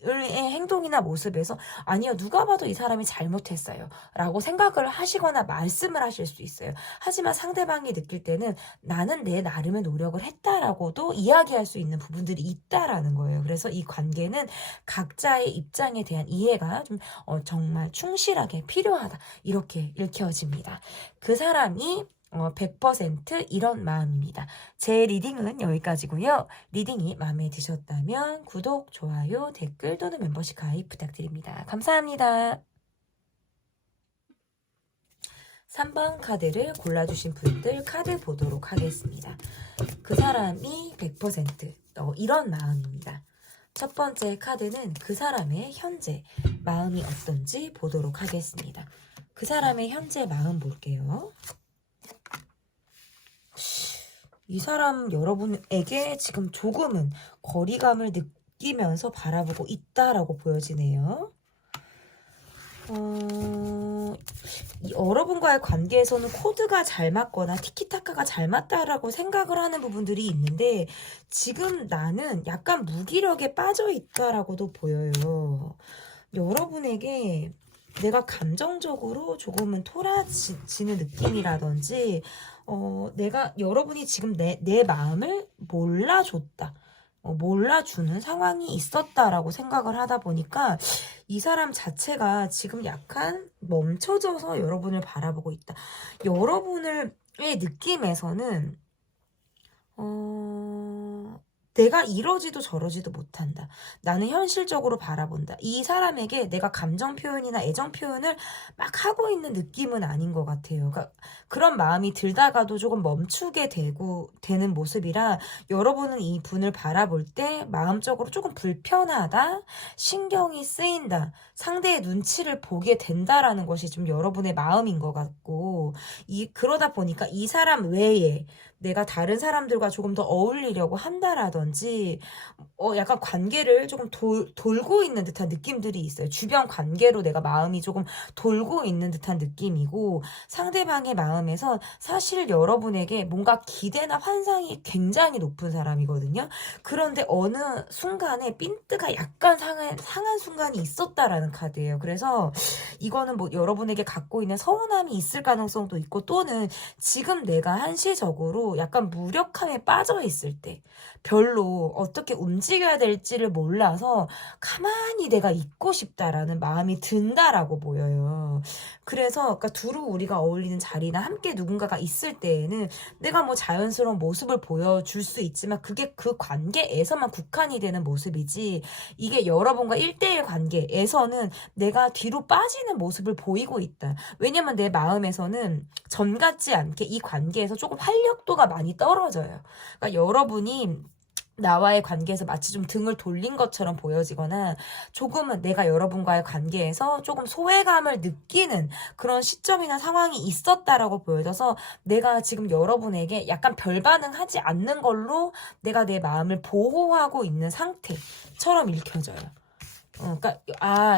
의 행동이나 모습에서 아니요 누가 봐도 이 사람이 잘못했어요 라고 생각을 하시거나 말씀을 하실 수 있어요. 하지만 상대방이 느낄 때는 나는 내 나름의 노력을 했다라고도 이야기할 수 있는 부분들이 있다라는 거예요. 그래서 이 관계는 각자의 입장에 대한 이해가 좀 정말 충실하게 필요하다 이렇게 읽혀집니다. 그 사람이 100% 이런 마음입니다. 제 리딩은 여기까지고요. 리딩이 마음에 드셨다면 구독, 좋아요, 댓글 또는 멤버십 가입 부탁드립니다. 감사합니다. 3번 카드를 골라주신 분들 카드 보도록 하겠습니다. 그 사람이 100% 이런 마음입니다. 첫 번째 카드는 그 사람의 현재 마음이 어떤지 보도록 하겠습니다. 그 사람의 현재 마음 볼게요. 이 사람 여러분에게 지금 조금은 거리감을 느끼면서 바라보고 있다라고 보여지네요. 여러분과의 관계에서는 코드가 잘 맞거나 티키타카가 잘 맞다라고 생각을 하는 부분들이 있는데 지금 나는 약간 무기력에 빠져 있다라고도 보여요. 여러분에게 내가 감정적으로 조금은 토라지는 느낌이라든지 내가 여러분이 지금 내 마음을 몰라줬다. 몰라주는 상황이 있었다라고 생각을 하다 보니까 이 사람 자체가 지금 약간 멈춰져서 여러분을 바라보고 있다. 여러분의 느낌에서는 내가 이러지도 저러지도 못한다. 나는 현실적으로 바라본다. 이 사람에게 내가 감정 표현이나 애정 표현을 막 하고 있는 느낌은 아닌 것 같아요. 그러니까 그런 마음이 들다가도 조금 멈추게 되는 모습이라 여러분은 이 분을 바라볼 때 마음적으로 조금 불편하다, 신경이 쓰인다, 상대의 눈치를 보게 된다라는 것이 좀 여러분의 마음인 것 같고 그러다 보니까 이 사람 외에 내가 다른 사람들과 조금 더 어울리려고 한다라든지 약간 관계를 조금 돌고 있는 듯한 느낌들이 있어요. 주변 관계로 내가 마음이 조금 돌고 있는 듯한 느낌이고 상대방의 마음에서 사실 여러분에게 뭔가 기대나 환상이 굉장히 높은 사람이거든요. 그런데 어느 순간에 핀트가 약간 상한 순간이 있었다라는 카드예요. 그래서 이거는 뭐 여러분에게 갖고 있는 서운함이 있을 가능성도 있고 또는 지금 내가 한시적으로 약간 무력함에 빠져 있을 때 별로 어떻게 움직여야 될지를 몰라서 가만히 내가 있고 싶다라는 마음이 든다라고 보여요. 그래서 그러니까 두루 우리가 어울리는 자리나 함께 누군가가 있을 때에는 내가 뭐 자연스러운 모습을 보여줄 수 있지만 그게 그 관계에서만 국한이 되는 모습이지 이게 여러분과 1대1 관계에서는 내가 뒤로 빠지는 모습을 보이고 있다. 왜냐면 내 마음에서는 전 같지 않게 이 관계에서 조금 활력도가 많이 떨어져요. 그러니까 여러분이 나와의 관계에서 마치 좀 등을 돌린 것처럼 보여지거나 조금은 내가 여러분과의 관계에서 조금 소외감을 느끼는 그런 시점이나 상황이 있었다라고 보여져서 내가 지금 여러분에게 약간 별반응하지 않는 걸로 내가 내 마음을 보호하고 있는 상태처럼 읽혀져요. 그러니까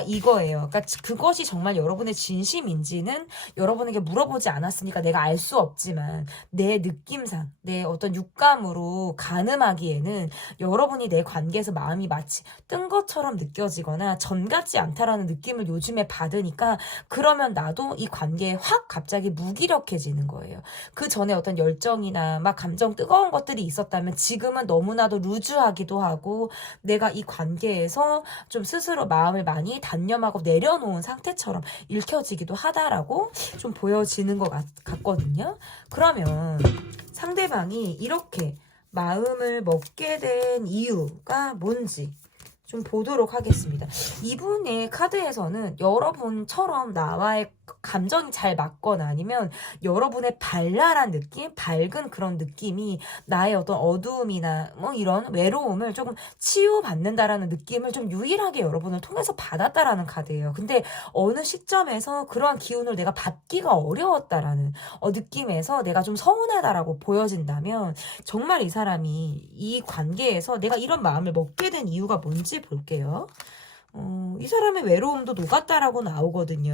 이거예요. 그러니까 그것이 정말 여러분의 진심인지는 여러분에게 물어보지 않았으니까 내가 알 수 없지만 내 느낌상 내 어떤 육감으로 가늠하기에는 여러분이 내 관계에서 마음이 마치 뜬 것처럼 느껴지거나 전 같지 않다라는 느낌을 요즘에 받으니까 그러면 나도 이 관계에 확 갑자기 무기력해지는 거예요. 그 전에 어떤 열정이나 막 감정 뜨거운 것들이 있었다면 지금은 너무나도 루즈하기도 하고 내가 이 관계에서 좀 스스로 마음을 많이 단념하고 내려놓은 상태처럼 읽혀지기도 하다라고 좀 보여지는 것 같거든요. 그러면 상대방이 이렇게 마음을 먹게 된 이유가 뭔지 좀 보도록 하겠습니다. 이분의 카드에서는 여러분처럼 나와의 감정이 잘 맞거나 아니면 여러분의 발랄한 느낌, 밝은 그런 느낌이 나의 어떤 어두움이나 뭐 이런 외로움을 조금 치유받는다라는 느낌을 좀 유일하게 여러분을 통해서 받았다라는 카드예요. 근데 어느 시점에서 그러한 기운을 내가 받기가 어려웠다라는 느낌에서 내가 좀 서운하다라고 보여진다면 정말 이 사람이 이 관계에서 내가 이런 마음을 먹게 된 이유가 뭔지 볼게요. 이 사람의 외로움도 녹았다라고 나오거든요.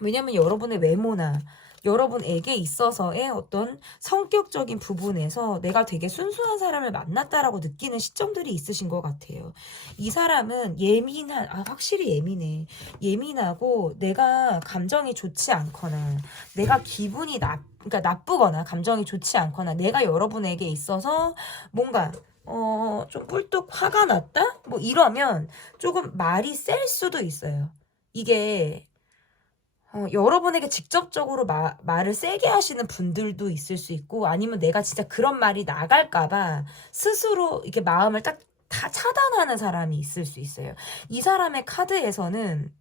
왜냐면 여러분의 외모나 여러분에게 있어서의 어떤 성격적인 부분에서 내가 되게 순수한 사람을 만났다라고 느끼는 시점들이 있으신 것 같아요. 이 사람은 확실히 예민하고 내가 감정이 좋지 않거나 내가 기분이 그러니까 나쁘거나 감정이 좋지 않거나 내가 여러분에게 있어서 뭔가 좀 꿀뚝 화가 났다? 뭐 이러면 조금 말이 셀 수도 있어요. 이게 여러분에게 직접적으로 말을 세게 하시는 분들도 있을 수 있고 아니면 내가 진짜 그런 말이 나갈까봐 스스로 이렇게 마음을 딱 다 차단하는 사람이 있을 수 있어요. 이 사람의 카드에서는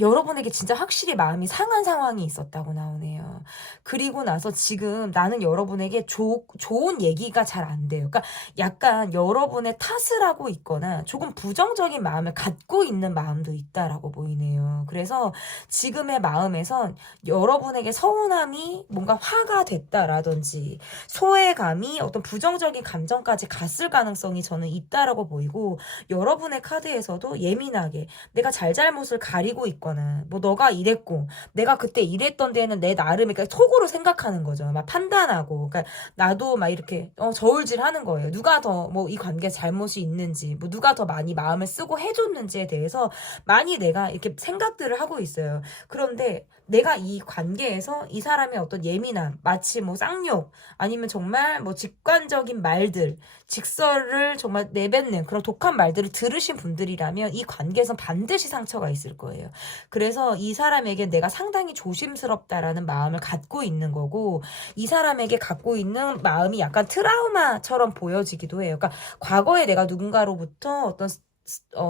여러분에게 진짜 확실히 마음이 상한 상황이 있었다고 나오네요. 그리고 나서 지금 나는 여러분에게 좋은 얘기가 잘 안 돼요. 그러니까 약간 여러분의 탓을 하고 있거나 조금 부정적인 마음을 갖고 있는 마음도 있다라고 보이네요. 그래서 지금의 마음에선 여러분에게 서운함이 뭔가 화가 됐다라든지 소외감이 어떤 부정적인 감정까지 갔을 가능성이 저는 있다라고 보이고, 여러분의 카드에서도 예민하게 내가 잘잘못을 가리고 있거나 뭐 너가 이랬고 내가 그때 이랬던 데에는 내 나름의, 그러니까 속으로 생각하는 거죠. 막 판단하고, 그러니까 나도 막 이렇게 저울질 하는 거예요. 누가 더 뭐 이 관계에 잘못이 있는지, 뭐 누가 더 많이 마음을 쓰고 해줬는지에 대해서 많이 내가 이렇게 생각들을 하고 있어요. 그런데 내가 이 관계에서 이 사람의 어떤 예민함, 마치 뭐 쌍욕 아니면 정말 뭐 직관적인 말들, 직설을 정말 내뱉는 그런 독한 말들을 들으신 분들이라면 이 관계에선 반드시 상처가 있을 거예요. 그래서 이 사람에게 내가 상당히 조심스럽다라는 마음을 갖고 있는 거고, 이 사람에게 갖고 있는 마음이 약간 트라우마처럼 보여지기도 해요. 그러니까 과거에 내가 누군가로부터 어떤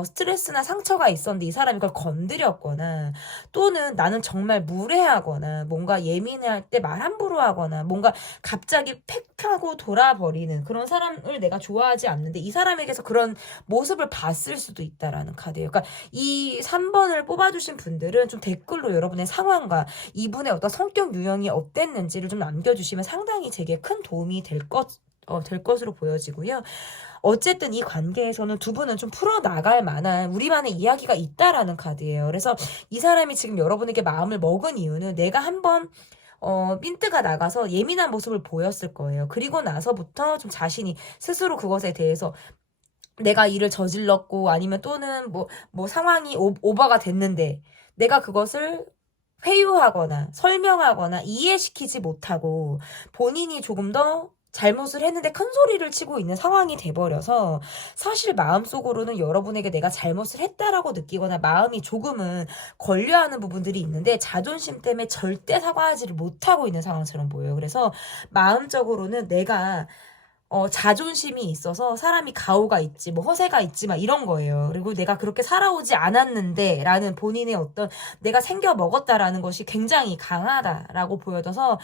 스트레스나 상처가 있었는데 이 사람이 그걸 건드렸거나, 또는 나는 정말 무례하거나 뭔가 예민할 때 말 함부로 하거나 뭔가 갑자기 팩 하고 돌아버리는 그런 사람을 내가 좋아하지 않는데 이 사람에게서 그런 모습을 봤을 수도 있다라는 카드예요. 그러니까 이 3번을 뽑아주신 분들은 좀 댓글로 여러분의 상황과 이분의 어떤 성격 유형이 어땠는지를 좀 남겨주시면 상당히 제게 큰 도움이 될 것으로 보여지고요. 어쨌든 이 관계에서는 두 분은 좀 풀어나갈 만한 우리만의 이야기가 있다라는 카드예요. 그래서 이 사람이 지금 여러분에게 마음을 먹은 이유는 내가 한번 핀트가 나가서 예민한 모습을 보였을 거예요. 그리고 나서부터 좀 자신이 스스로 그것에 대해서 내가 일을 저질렀고 아니면 또는 뭐 상황이 오버가 됐는데 내가 그것을 회유하거나 설명하거나 이해시키지 못하고 본인이 조금 더 잘못을 했는데 큰 소리를 치고 있는 상황이 돼버려서 사실 마음속으로는 여러분에게 내가 잘못을 했다라고 느끼거나 마음이 조금은 걸려하는 부분들이 있는데 자존심 때문에 절대 사과하지를 못하고 있는 상황처럼 보여요. 그래서 마음적으로는 내가 자존심이 있어서 사람이 가오가 있지, 뭐 허세가 있지, 막 이런 거예요. 그리고 내가 그렇게 살아오지 않았는데, 라는 본인의 어떤 내가 생겨 먹었다라는 것이 굉장히 강하다라고 보여져서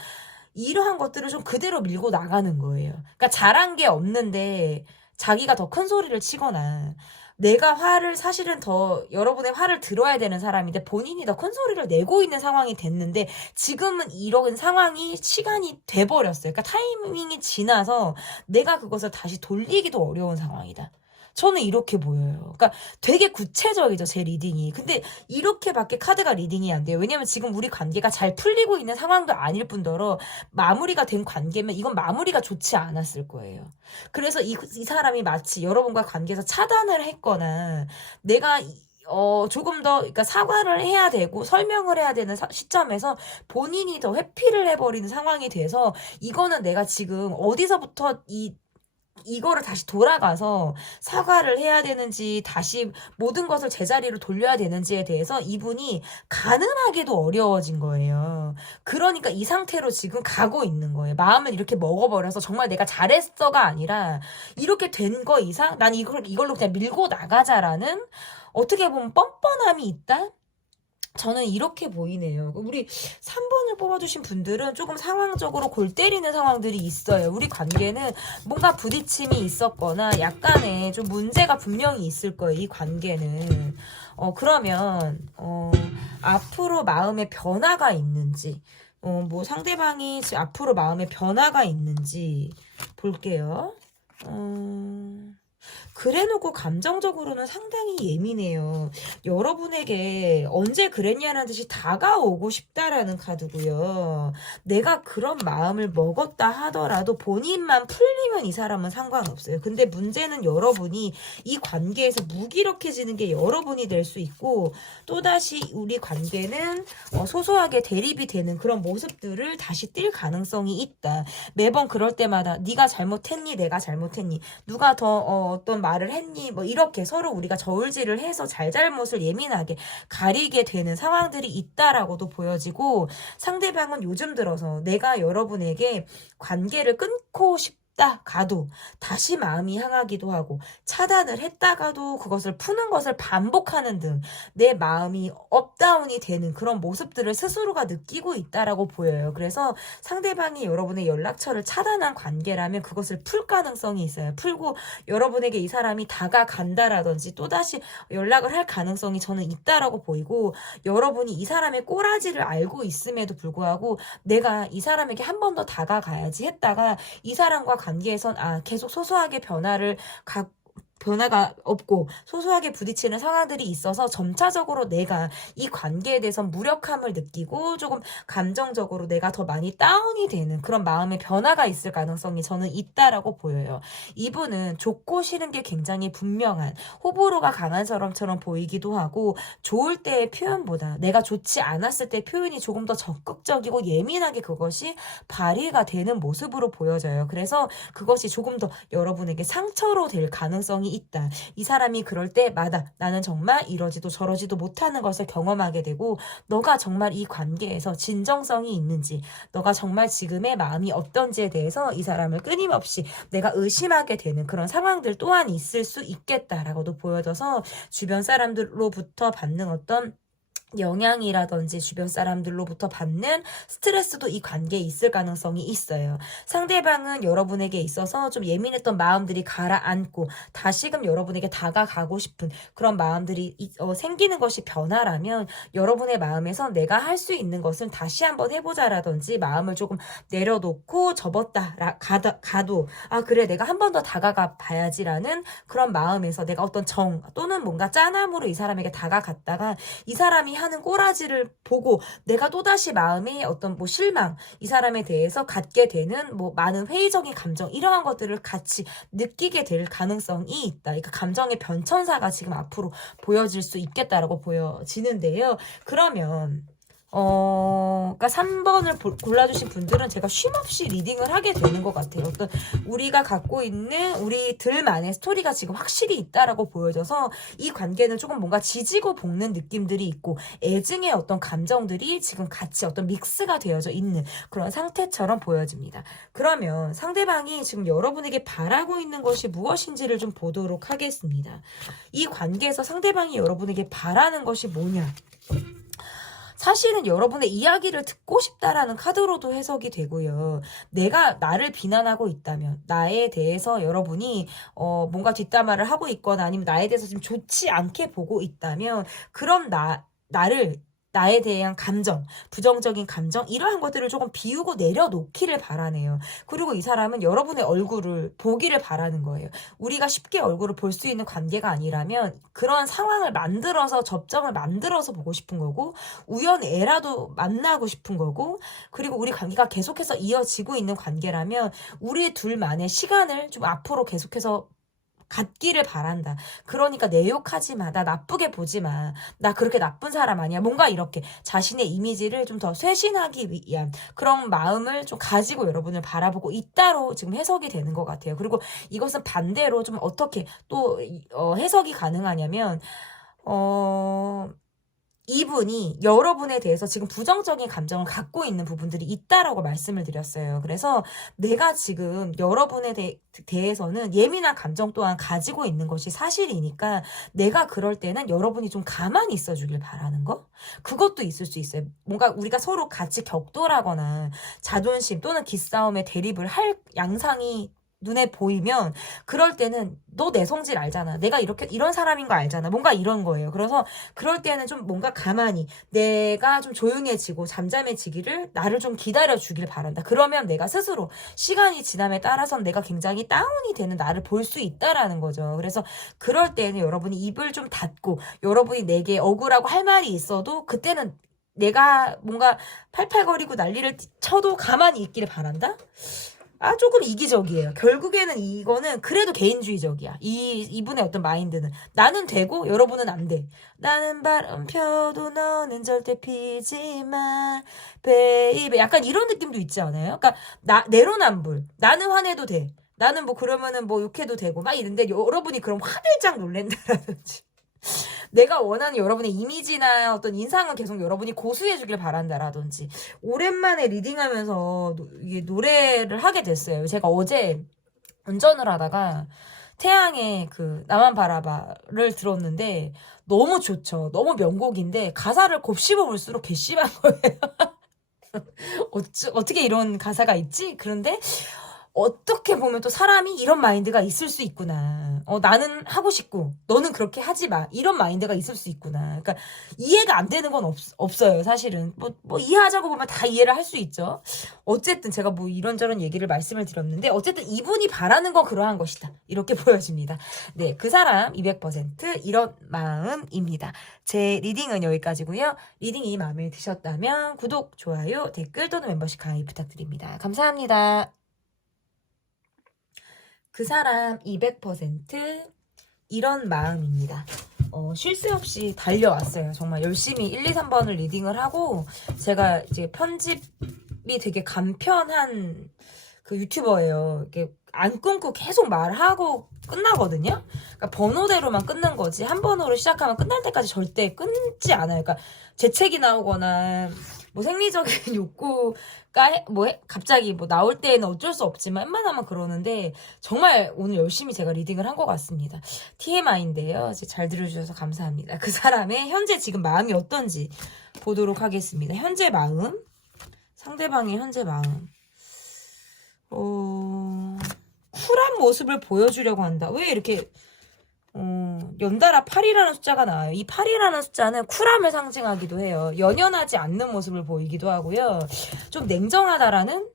이러한 것들을 좀 그대로 밀고 나가는 거예요. 그러니까 잘한 게 없는데 자기가 더 큰 소리를 치거나, 내가 화를 사실은 더 여러분의 화를 들어야 되는 사람인데 본인이 더 큰 소리를 내고 있는 상황이 됐는데 지금은 이런 상황이 시간이 돼버렸어요. 그러니까 타이밍이 지나서 내가 그것을 다시 돌리기도 어려운 상황이다. 저는 이렇게 보여요. 그러니까 되게 구체적이죠, 제 리딩이. 근데 이렇게밖에 카드가 리딩이 안 돼요. 왜냐면 지금 우리 관계가 잘 풀리고 있는 상황도 아닐 뿐더러 마무리가 된 관계면 이건 마무리가 좋지 않았을 거예요. 그래서 이 사람이 마치 여러분과 관계에서 차단을 했거나 내가 조금 더, 그러니까 사과를 해야 되고 설명을 해야 되는 시점에서 본인이 더 회피를 해버리는 상황이 돼서 이거는 내가 지금 어디서부터 이거를 다시 돌아가서 사과를 해야 되는지 다시 모든 것을 제자리로 돌려야 되는지에 대해서 이분이 가늠하기도 어려워진 거예요. 그러니까 이 상태로 지금 가고 있는 거예요. 마음을 이렇게 먹어버려서 정말 내가 잘했어가 아니라 이렇게 된 거 이상 난 이걸로 그냥 밀고 나가자라는, 어떻게 보면 뻔뻔함이 있다? 저는 이렇게 보이네요. 우리 3번을 뽑아주신 분들은 조금 상황적으로 골 때리는 상황들이 있어요. 우리 관계는 뭔가 부딪힘이 있었거나 약간의 좀 문제가 분명히 있을 거예요. 이 관계는. 그러면 앞으로 마음의 변화가 있는지, 뭐 상대방이 앞으로 마음의 변화가 있는지 볼게요. 그래놓고 감정적으로는 상당히 예민해요. 여러분에게 언제 그랬냐는 듯이 다가오고 싶다라는 카드고요. 내가 그런 마음을 먹었다 하더라도 본인만 풀리면 이 사람은 상관없어요. 근데 문제는 여러분이 이 관계에서 무기력해지는 게 여러분이 될 수 있고, 또다시 우리 관계는 소소하게 대립이 되는 그런 모습들을 다시 띌 가능성이 있다. 매번 그럴 때마다 네가 잘못했니? 내가 잘못했니? 누가 더 어떤 말을 했니? 뭐 이렇게 서로 우리가 저울질을 해서 잘잘못을 예민하게 가리게 되는 상황들이 있다라고도 보여지고, 상대방은 요즘 들어서 내가 여러분에게 관계를 끊고 가도 다시 마음이 향하기도 하고 차단을 했다가도 그것을 푸는 것을 반복하는 등 내 마음이 업다운이 되는 그런 모습들을 스스로가 느끼고 있다라고 보여요. 그래서 상대방이 여러분의 연락처를 차단한 관계라면 그것을 풀 가능성이 있어요. 풀고 여러분에게 이 사람이 다가간다라든지 또다시 연락을 할 가능성이 저는 있다라고 보이고, 여러분이 이 사람의 꼬라지를 알고 있음에도 불구하고 내가 이 사람에게 한 번 더 다가가야지 했다가 이 사람과 관계에선 계속 소소하게 변화가 없고 소소하게 부딪히는 상황들이 있어서 점차적으로 내가 이 관계에 대해서 무력함을 느끼고 조금 감정적으로 내가 더 많이 다운이 되는 그런 마음의 변화가 있을 가능성이 저는 있다라고 보여요. 이분은 좋고 싫은 게 굉장히 분명한, 호불호가 강한 사람처럼 보이기도 하고, 좋을 때의 표현보다 내가 좋지 않았을 때 표현이 조금 더 적극적이고 예민하게 그것이 발휘가 되는 모습으로 보여져요. 그래서 그것이 조금 더 여러분에게 상처로 될 가능성이 있다. 이 사람이 그럴 때마다 나는 정말 이러지도 저러지도 못하는 것을 경험하게 되고, 너가 정말 이 관계에서 진정성이 있는지, 너가 정말 지금의 마음이 어떤지에 대해서 이 사람을 끊임없이 내가 의심하게 되는 그런 상황들 또한 있을 수 있겠다라고도 보여져서, 주변 사람들로부터 받는 어떤 영향이라든지 주변 사람들로부터 받는 스트레스도 이 관계에 있을 가능성이 있어요. 상대방은 여러분에게 있어서 좀 예민했던 마음들이 가라앉고 다시금 여러분에게 다가가고 싶은 그런 마음들이 생기는 것이 변화라면, 여러분의 마음에서 내가 할 수 있는 것은 다시 한번 해보자라든지 마음을 조금 내려놓고 접었다 가도 그래 내가 한 번 더 다가가 봐야지라는 그런 마음에서 내가 어떤 정 또는 뭔가 짠함으로 이 사람에게 다가갔다가 이 사람이 하는 꼬라지를 보고 내가 또다시 마음에 어떤 실망, 이 사람에 대해서 갖게 되는 많은 회의적인 감정, 이러한 것들을 같이 느끼게 될 가능성이 있다. 그러니까 감정의 변천사가 지금 앞으로 보여질 수 있겠다라고 보여지는데요. 그러면 그러니까 3번을 골라주신 분들은 제가 쉼없이 리딩을 하게 되는 것 같아요. 어떤 우리가 갖고 있는 우리들만의 스토리가 지금 확실히 있다라고 보여져서 이 관계는 조금 뭔가 지지고 볶는 느낌들이 있고 애증의 어떤 감정들이 지금 같이 어떤 믹스가 되어져 있는 그런 상태처럼 보여집니다. 그러면 상대방이 지금 여러분에게 바라고 있는 것이 무엇인지를 좀 보도록 하겠습니다. 이 관계에서 상대방이 여러분에게 바라는 것이 뭐냐? 사실은 여러분의 이야기를 듣고 싶다라는 카드로도 해석이 되고요. 내가 나를 비난하고 있다면, 나에 대해서 여러분이 뭔가 뒷담화를 하고 있거나 아니면 나에 대해서 좀 좋지 않게 보고 있다면, 그럼 나에 대한 감정, 부정적인 감정, 이러한 것들을 조금 비우고 내려놓기를 바라네요. 그리고 이 사람은 여러분의 얼굴을 보기를 바라는 거예요. 우리가 쉽게 얼굴을 볼 수 있는 관계가 아니라면 그런 상황을 만들어서, 접점을 만들어서 보고 싶은 거고, 우연애라도 만나고 싶은 거고, 그리고 우리 관계가 계속해서 이어지고 있는 관계라면 우리 둘만의 시간을 좀 앞으로 계속해서 갖기를 바란다. 그러니까 내 욕하지 마. 나 나쁘게 보지 마. 나 그렇게 나쁜 사람 아니야. 뭔가 이렇게 자신의 이미지를 좀 더 쇄신하기 위한 그런 마음을 좀 가지고 여러분을 바라보고 있다로 지금 해석이 되는 것 같아요. 그리고 이것은 반대로 좀 어떻게 또 해석이 가능하냐면 이분이 여러분에 대해서 지금 부정적인 감정을 갖고 있는 부분들이 있다라고 말씀을 드렸어요. 그래서 내가 지금 여러분에 대해서는 예민한 감정 또한 가지고 있는 것이 사실이니까 내가 그럴 때는 여러분이 좀 가만히 있어 주길 바라는 거? 그것도 있을 수 있어요. 뭔가 우리가 서로 같이 격돌하거나 자존심 또는 기싸움에 대립을 할 양상이 눈에 보이면, 그럴 때는 너 내 성질 알잖아. 내가 이런 사람인 거 알잖아. 뭔가 이런 거예요. 그래서 그럴 때는 좀 뭔가 가만히 내가 좀 조용해지고 잠잠해지기를 나를 좀 기다려 주길 바란다. 그러면 내가 스스로 시간이 지남에 따라서는 내가 굉장히 다운이 되는 나를 볼 수 있다라는 거죠. 그래서 그럴 때는 여러분이 입을 좀 닫고, 여러분이 내게 억울하고 할 말이 있어도 그때는 내가 뭔가 팔팔거리고 난리를 쳐도 가만히 있기를 바란다? 조금 이기적이에요. 결국에는 이거는 그래도 개인주의적이야. 이분의 어떤 마인드는. 나는 되고 여러분은 안 돼. 나는 바람 펴도 너는 절대 피지 마, 베이베. 약간 이런 느낌도 있지 않아요? 그러니까 내로남불. 나는 화내도 돼. 나는 그러면은 욕해도 되고 막 이런데, 여러분이 그럼 화들짝 놀랜다라든지. 내가 원하는 여러분의 이미지나 어떤 인상은 계속 여러분이 고수해주길 바란다라든지. 오랜만에 리딩하면서 이게 노래를 하게 됐어요. 제가 어제 운전을 하다가 태양의 그 나만 바라봐를 들었는데 너무 좋죠. 너무 명곡인데 가사를 곱씹어 볼수록 괘씸한 거예요. 어떻게 이런 가사가 있지? 그런데 어떻게 보면 또 사람이 이런 마인드가 있을 수 있구나. 나는 하고 싶고 너는 그렇게 하지 마. 이런 마인드가 있을 수 있구나. 그러니까 이해가 안 되는 건 없어요. 사실은 뭐 이해하자고 보면 다 이해를 할 수 있죠. 어쨌든 제가 뭐 이런저런 얘기를 말씀을 드렸는데 어쨌든 이분이 바라는 건 그러한 것이다. 이렇게 보여집니다. 네, 그 사람 200% 이런 마음입니다. 제 리딩은 여기까지고요. 리딩이 마음에 드셨다면 구독, 좋아요, 댓글 또는 멤버십 가입 부탁드립니다. 감사합니다. 그 사람 200% 이런 마음입니다. 쉴 새 없이 달려왔어요. 정말 열심히 1, 2, 3번을 리딩을 하고 제가 이제 편집이 되게 간편한 그 유튜버예요. 이게 안 끊고 계속 말하고 끝나거든요. 그러니까 번호대로만 끊는 거지 한 번호로 시작하면 끝날 때까지 절대 끊지 않아요. 그러니까 재채기 나오거나 뭐 생리적인 욕구가 갑자기 뭐 나올 때는 어쩔 수 없지만 웬만하면 그러는데 정말 오늘 열심히 제가 리딩을 한 것 같습니다. TMI인데요. 잘 들어주셔서 감사합니다. 그 사람의 현재 지금 마음이 어떤지 보도록 하겠습니다. 현재 마음, 상대방의 현재 마음. 쿨한 모습을 보여주려고 한다. 왜 이렇게 연달아 8이라는 숫자가 나와요. 이 8이라는 숫자는 쿨함을 상징하기도 해요. 연연하지 않는 모습을 보이기도 하고요. 좀 냉정하다라는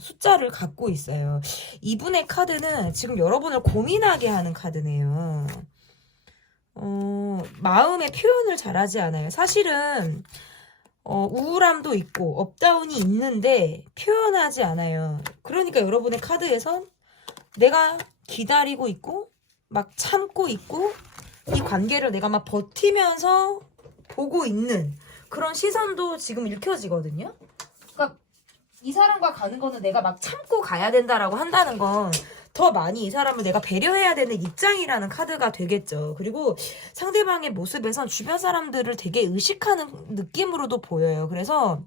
숫자를 갖고 있어요. 이분의 카드는 지금 여러분을 고민하게 하는 카드네요. 마음의 표현을 잘하지 않아요. 사실은 우울함도 있고 업다운이 있는데 표현하지 않아요. 그러니까 여러분의 카드에선 내가 기다리고 있고 막 참고 있고 이 관계를 내가 막 버티면서 보고 있는 그런 시선도 지금 읽혀지거든요. 그러니까 이 사람과 가는 거는 내가 막 참고 가야 된다라고 한다는 건 더 많이 이 사람을 내가 배려해야 되는 입장이라는 카드가 되겠죠. 그리고 상대방의 모습에선 주변 사람들을 되게 의식하는 느낌으로도 보여요. 그래서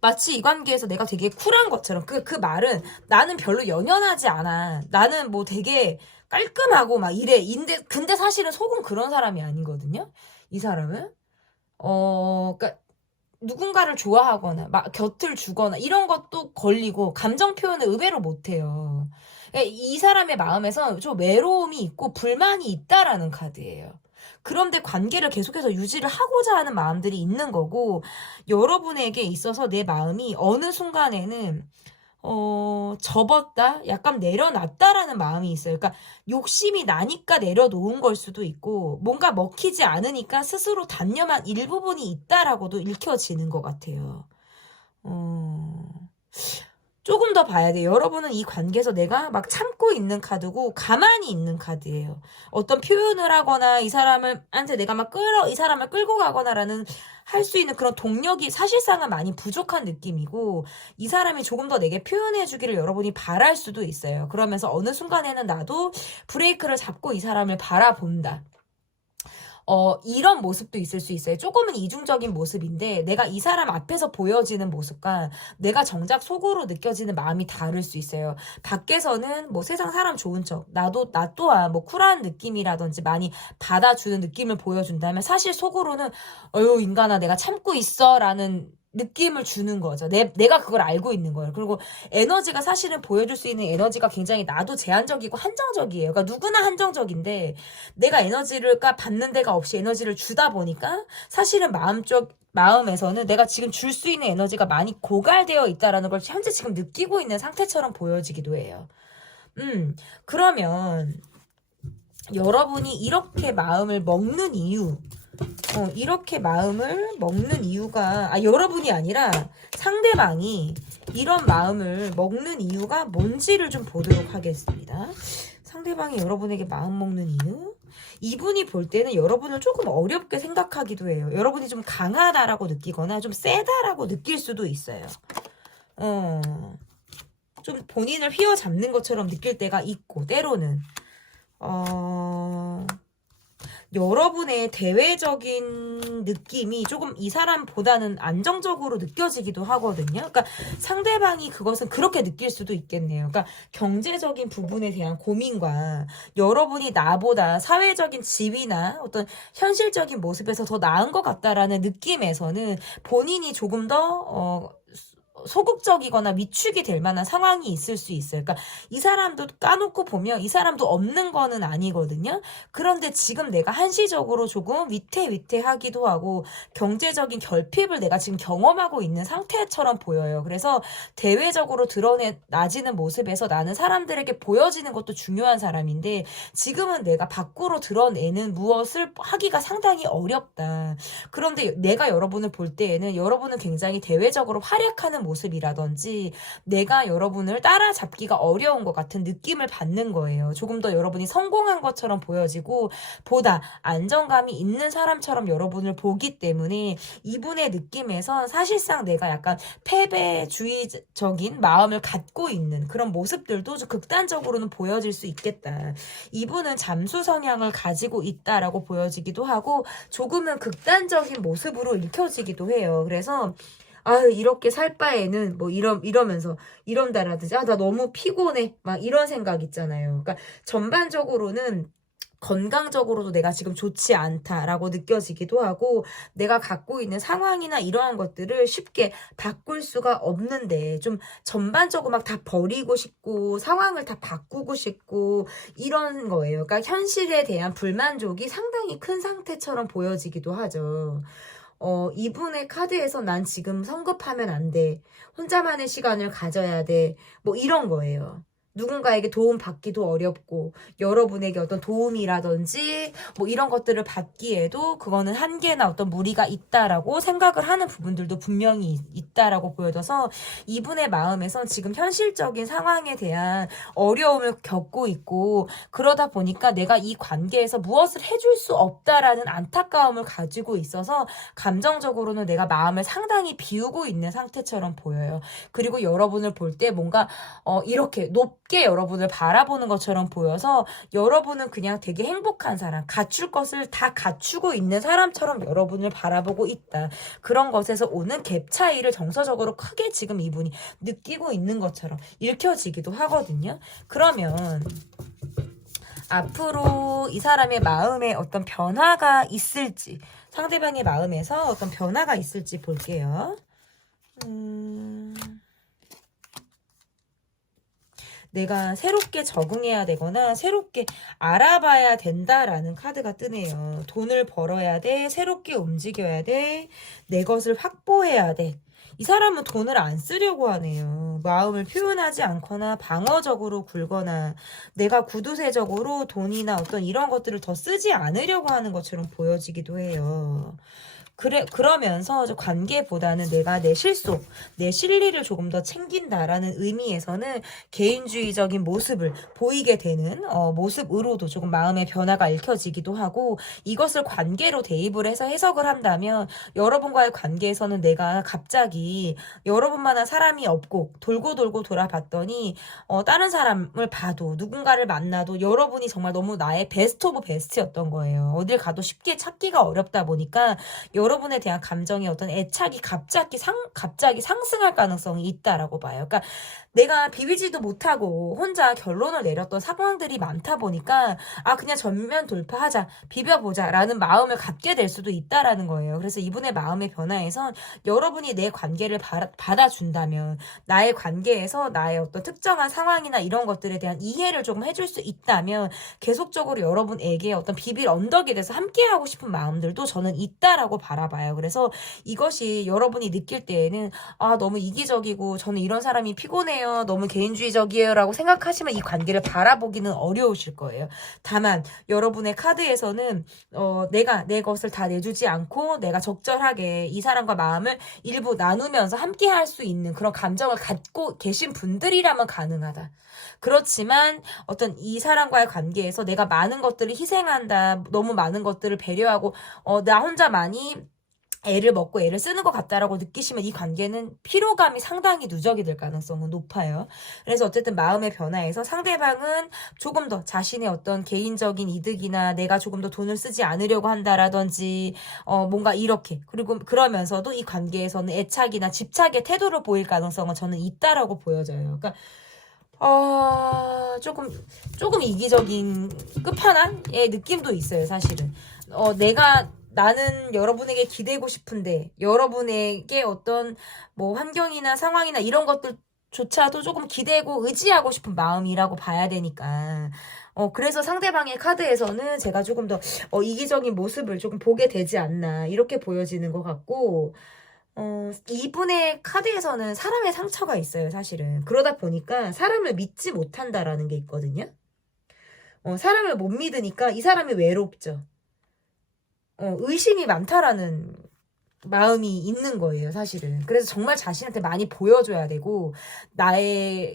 마치 이 관계에서 내가 되게 쿨한 것처럼 그 말은 나는 별로 연연하지 않아. 나는 뭐 되게 깔끔하고 막 이래. 근데 사실은 속은 그런 사람이 아니거든요. 이 사람은 그러니까 누군가를 좋아하거나 막 곁을 주거나 이런 것도 걸리고 감정 표현을 의외로 못해요. 이 사람의 마음에서 좀 외로움이 있고 불만이 있다라는 카드예요. 그런데 관계를 계속해서 유지를 하고자 하는 마음들이 있는 거고 여러분에게 있어서 내 마음이 어느 순간에는 접었다? 약간 내려놨다라는 마음이 있어요. 그러니까 욕심이 나니까 내려놓은 걸 수도 있고 뭔가 먹히지 않으니까 스스로 단념한 일부분이 있다라고도 읽혀지는 것 같아요. 조금 더 봐야 돼요. 여러분은 이 관계에서 내가 막 참고 있는 카드고 가만히 있는 카드예요. 어떤 표현을 하거나 이 사람한테 내가 막 이 사람을 끌고 가거나라는 할 수 있는 그런 동력이 사실상은 많이 부족한 느낌이고 이 사람이 조금 더 내게 표현해 주기를 여러분이 바랄 수도 있어요. 그러면서 어느 순간에는 나도 브레이크를 잡고 이 사람을 바라본다. 이런 모습도 있을 수 있어요. 조금은 이중적인 모습인데 내가 이 사람 앞에서 보여지는 모습과 내가 정작 속으로 느껴지는 마음이 다를 수 있어요. 밖에서는 뭐 세상 사람 좋은 척 나 또한 뭐 쿨한 느낌이라든지 많이 받아주는 느낌을 보여준다면 사실 속으로는 어휴 인간아 내가 참고 있어 라는 느낌을 주는 거죠. 내가 그걸 알고 있는 거예요. 그리고 에너지가 사실은 보여줄 수 있는 에너지가 굉장히 나도 제한적이고 한정적이에요. 그러니까 누구나 한정적인데 내가 에너지를 받는 데가 없이 에너지를 주다 보니까 사실은 마음에서는 내가 지금 줄 수 있는 에너지가 많이 고갈되어 있다라는 걸 현재 지금 느끼고 있는 상태처럼 보여지기도 해요. 그러면 여러분이 이렇게 마음을 먹는 이유 이렇게 마음을 먹는 이유가 여러분이 아니라 상대방이 이런 마음을 먹는 이유가 뭔지를 좀 보도록 하겠습니다. 상대방이 여러분에게 마음 먹는 이유? 이분이 볼 때는 여러분을 조금 어렵게 생각하기도 해요. 여러분이 좀 강하다라고 느끼거나 좀 세다라고 느낄 수도 있어요. 좀 본인을 휘어잡는 것처럼 느낄 때가 있고 때로는 여러분의 대외적인 느낌이 조금 이 사람보다는 안정적으로 느껴지기도 하거든요. 그러니까 상대방이 그것은 그렇게 느낄 수도 있겠네요. 그러니까 경제적인 부분에 대한 고민과 여러분이 나보다 사회적인 지위나 어떤 현실적인 모습에서 더 나은 것 같다라는 느낌에서는 본인이 조금 더 소극적이거나 위축이 될 만한 상황이 있을 수 있어요. 그러니까 이 사람도 까놓고 보면 이 사람도 없는 거는 아니거든요. 그런데 지금 내가 한시적으로 조금 위태위태하기도 하고 경제적인 결핍을 내가 지금 경험하고 있는 상태처럼 보여요. 그래서 대외적으로 드러나지는 모습에서 나는 사람들에게 보여지는 것도 중요한 사람인데 지금은 내가 밖으로 드러내는 무엇을 하기가 상당히 어렵다. 그런데 내가 여러분을 볼 때에는 여러분은 굉장히 대외적으로 활약하는 모습이라든지 내가 여러분을 따라잡기가 어려운 것 같은 느낌을 받는 거예요. 조금 더 여러분이 성공한 것처럼 보여지고 보다 안정감이 있는 사람처럼 여러분을 보기 때문에 이분의 느낌에선 사실상 내가 약간 패배주의적인 마음을 갖고 있는 그런 모습들도 좀 극단적으로는 보여질 수 있겠다. 이분은 잠수 성향을 가지고 있다라고 보여지기도 하고 조금은 극단적인 모습으로 읽혀지기도 해요. 그래서 이렇게 살 바에는 뭐 이러면서 이런다라든지 나 너무 피곤해 막 이런 생각 있잖아요. 그러니까 전반적으로는 건강적으로도 내가 지금 좋지 않다라고 느껴지기도 하고 내가 갖고 있는 상황이나 이러한 것들을 쉽게 바꿀 수가 없는데 좀 전반적으로 막 다 버리고 싶고 상황을 다 바꾸고 싶고 이런 거예요. 그러니까 현실에 대한 불만족이 상당히 큰 상태처럼 보여지기도 하죠. 이분의 카드에서 난 지금 성급하면 안 돼. 혼자만의 시간을 가져야 돼. 뭐 이런 거예요. 누군가에게 도움 받기도 어렵고 여러분에게 어떤 도움이라든지 뭐 이런 것들을 받기에도 그거는 한계나 어떤 무리가 있다라고 생각을 하는 부분들도 분명히 있다라고 보여져서 이분의 마음에선 지금 현실적인 상황에 대한 어려움을 겪고 있고 그러다 보니까 내가 이 관계에서 무엇을 해줄 수 없다라는 안타까움을 가지고 있어서 감정적으로는 내가 마음을 상당히 비우고 있는 상태처럼 보여요. 그리고 여러분을 볼 때 뭔가 이렇게 높게 여러분을 바라보는 것처럼 보여서 여러분은 그냥 되게 행복한 사람, 갖출 것을 다 갖추고 있는 사람처럼 여러분을 바라보고 있다. 그런 것에서 오는 갭 차이를 정서적으로 크게 지금 이분이 느끼고 있는 것처럼 읽혀지기도 하거든요. 그러면 앞으로 이 사람의 마음에 어떤 변화가 있을지, 상대방의 마음에서 어떤 변화가 있을지 볼게요. 내가 새롭게 적응해야 되거나 새롭게 알아봐야 된다라는 카드가 뜨네요. 돈을 벌어야 돼, 새롭게 움직여야 돼, 내 것을 확보해야 돼. 이 사람은 돈을 안 쓰려고 하네요. 마음을 표현하지 않거나 방어적으로 굴거나 내가 구두쇠적으로 돈이나 어떤 이런 것들을 더 쓰지 않으려고 하는 것처럼 보여지기도 해요. 그러면서 관계보다는 내가 내 실속, 내 실리를 조금 더 챙긴다라는 의미에서는 개인주의적인 모습을 보이게 되는 모습으로도 조금 마음의 변화가 읽혀지기도 하고 이것을 관계로 대입을 해서 해석을 한다면 여러분과의 관계에서는 내가 갑자기 여러분만한 사람이 없고 돌고 돌고 돌아봤더니 다른 사람을 봐도 누군가를 만나도 여러분이 정말 너무 나의 베스트 오브 베스트였던 거예요. 어딜 가도 쉽게 찾기가 어렵다 보니까 여러분에 대한 감정의 어떤 애착이 갑자기 상승할 가능성이 있다라고 봐요. 그러니까 내가 비비지도 못하고 혼자 결론을 내렸던 상황들이 많다 보니까 그냥 전면 돌파하자, 비벼보자 라는 마음을 갖게 될 수도 있다라는 거예요. 그래서 이분의 마음의 변화에선 여러분이 내 관계를 받아준다면 나의 관계에서 나의 어떤 특정한 상황이나 이런 것들에 대한 이해를 조금 해줄 수 있다면 계속적으로 여러분에게 어떤 비빌 언덕이 돼서 함께하고 싶은 마음들도 저는 있다라고 바라봐요. 그래서 이것이 여러분이 느낄 때에는 너무 이기적이고 저는 이런 사람이 피곤해요. 너무 개인주의적이에요 라고 생각하시면 이 관계를 바라보기는 어려우실 거예요. 다만 여러분의 카드에서는 내가 내 것을 다 내주지 않고 내가 적절하게 이 사람과 마음을 일부 나누면서 함께 할 수 있는 그런 감정을 갖고 계신 분들이라면 가능하다. 그렇지만 어떤 이 사람과의 관계에서 내가 많은 것들을 희생한다. 너무 많은 것들을 배려하고 나 혼자 많이 애를 먹고 애를 쓰는 것 같다라고 느끼시면 이 관계는 피로감이 상당히 누적이 될 가능성은 높아요. 그래서 어쨌든 마음의 변화에서 상대방은 조금 더 자신의 어떤 개인적인 이득이나 내가 조금 더 돈을 쓰지 않으려고 한다라든지 뭔가 이렇게 그리고 그러면서도 이 관계에서는 애착이나 집착의 태도를 보일 가능성은 저는 있다라고 보여져요. 그러니까 조금 이기적인 끝판왕의 느낌도 있어요, 사실은. 나는 여러분에게 기대고 싶은데, 여러분에게 어떤, 뭐, 환경이나 상황이나 이런 것들조차도 조금 기대고 의지하고 싶은 마음이라고 봐야 되니까. 그래서 상대방의 카드에서는 제가 조금 더, 이기적인 모습을 조금 보게 되지 않나, 이렇게 보여지는 것 같고, 이분의 카드에서는 사람의 상처가 있어요, 사실은. 그러다 보니까 사람을 믿지 못한다라는 게 있거든요. 사람을 못 믿으니까 이 사람이 외롭죠. 의심이 많다라는 마음이 있는 거예요, 사실은. 그래서 정말 자신한테 많이 보여줘야 되고,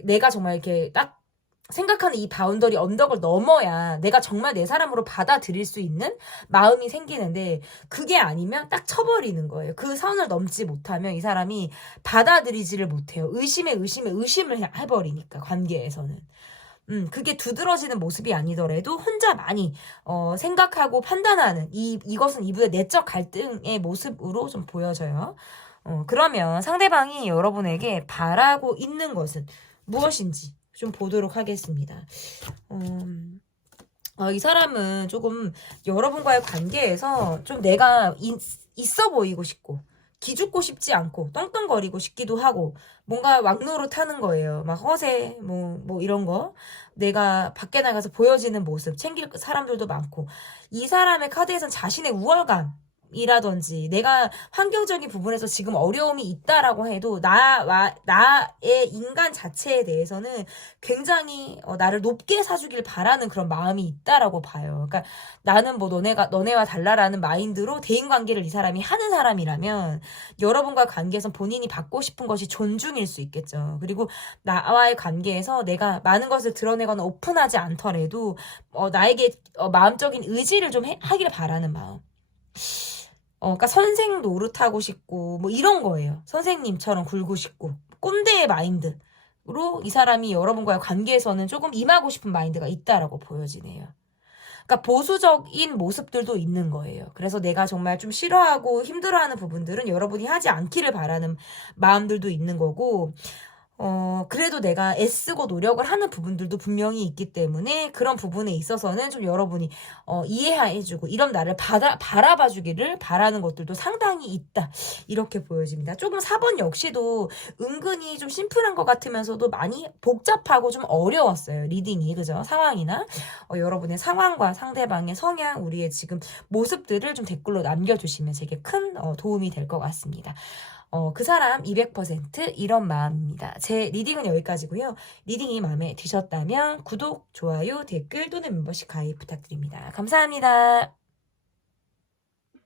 내가 정말 이렇게 딱 생각하는 이 바운더리 언덕을 넘어야 내가 정말 내 사람으로 받아들일 수 있는 마음이 생기는데, 그게 아니면 딱 쳐버리는 거예요. 그 선을 넘지 못하면 이 사람이 받아들이지를 못해요. 의심을 해버리니까, 관계에서는. 그게 두드러지는 모습이 아니더라도 혼자 많이 생각하고 판단하는 이것은 이분의 내적 갈등의 모습으로 좀 보여져요. 그러면 상대방이 여러분에게 바라고 있는 것은 무엇인지 좀 보도록 하겠습니다. 이 사람은 조금 여러분과의 관계에서 좀 내가 있어 보이고 싶고 기죽고 싶지 않고 떵떵거리고 싶기도 하고 뭔가 왕노릇하는 거예요. 막 허세 뭐 이런 거 내가 밖에 나가서 보여지는 모습 챙길 사람들도 많고 이 사람의 카드에선 자신의 우월감이라든지 내가 환경적인 부분에서 지금 어려움이 있다라고 해도 나의 인간 자체에 대해서는 굉장히 나를 높게 사주길 바라는 그런 마음이 있다라고 봐요. 그러니까 나는 뭐 너네와 달라라는 마인드로 대인관계를 이 사람이 하는 사람이라면 여러분과 관계에서 본인이 받고 싶은 것이 존중일 수 있겠죠. 그리고 나와의 관계에서 내가 많은 것을 드러내거나 오픈하지 않더라도 나에게 마음적인 의지를 좀 하기를 바라는 마음. 그러니까 선생 노릇하고 싶고 뭐 이런 거예요. 선생님처럼 굴고 싶고 꼰대의 마인드로 이 사람이 여러분과의 관계에서는 조금 임하고 싶은 마인드가 있다라고 보여지네요. 그러니까 보수적인 모습들도 있는 거예요. 그래서 내가 정말 좀 싫어하고 힘들어하는 부분들은 여러분이 하지 않기를 바라는 마음들도 있는 거고 그래도 내가 애쓰고 노력을 하는 부분들도 분명히 있기 때문에 그런 부분에 있어서는 좀 여러분이 이해해주고 이런 나를 바라봐주기를 바라는 것들도 상당히 있다. 이렇게 보여집니다. 조금 4번 역시도 은근히 좀 심플한 것 같으면서도 많이 복잡하고 좀 어려웠어요. 리딩이. 그죠? 상황이나 여러분의 상황과 상대방의 성향, 우리의 지금 모습들을 좀 댓글로 남겨주시면 제게 큰 도움이 될 것 같습니다. 그 사람 200% 이런 마음입니다. 제 리딩은 여기까지고요. 리딩이 마음에 드셨다면 구독, 좋아요, 댓글 또는 멤버십 가입 부탁드립니다. 감사합니다.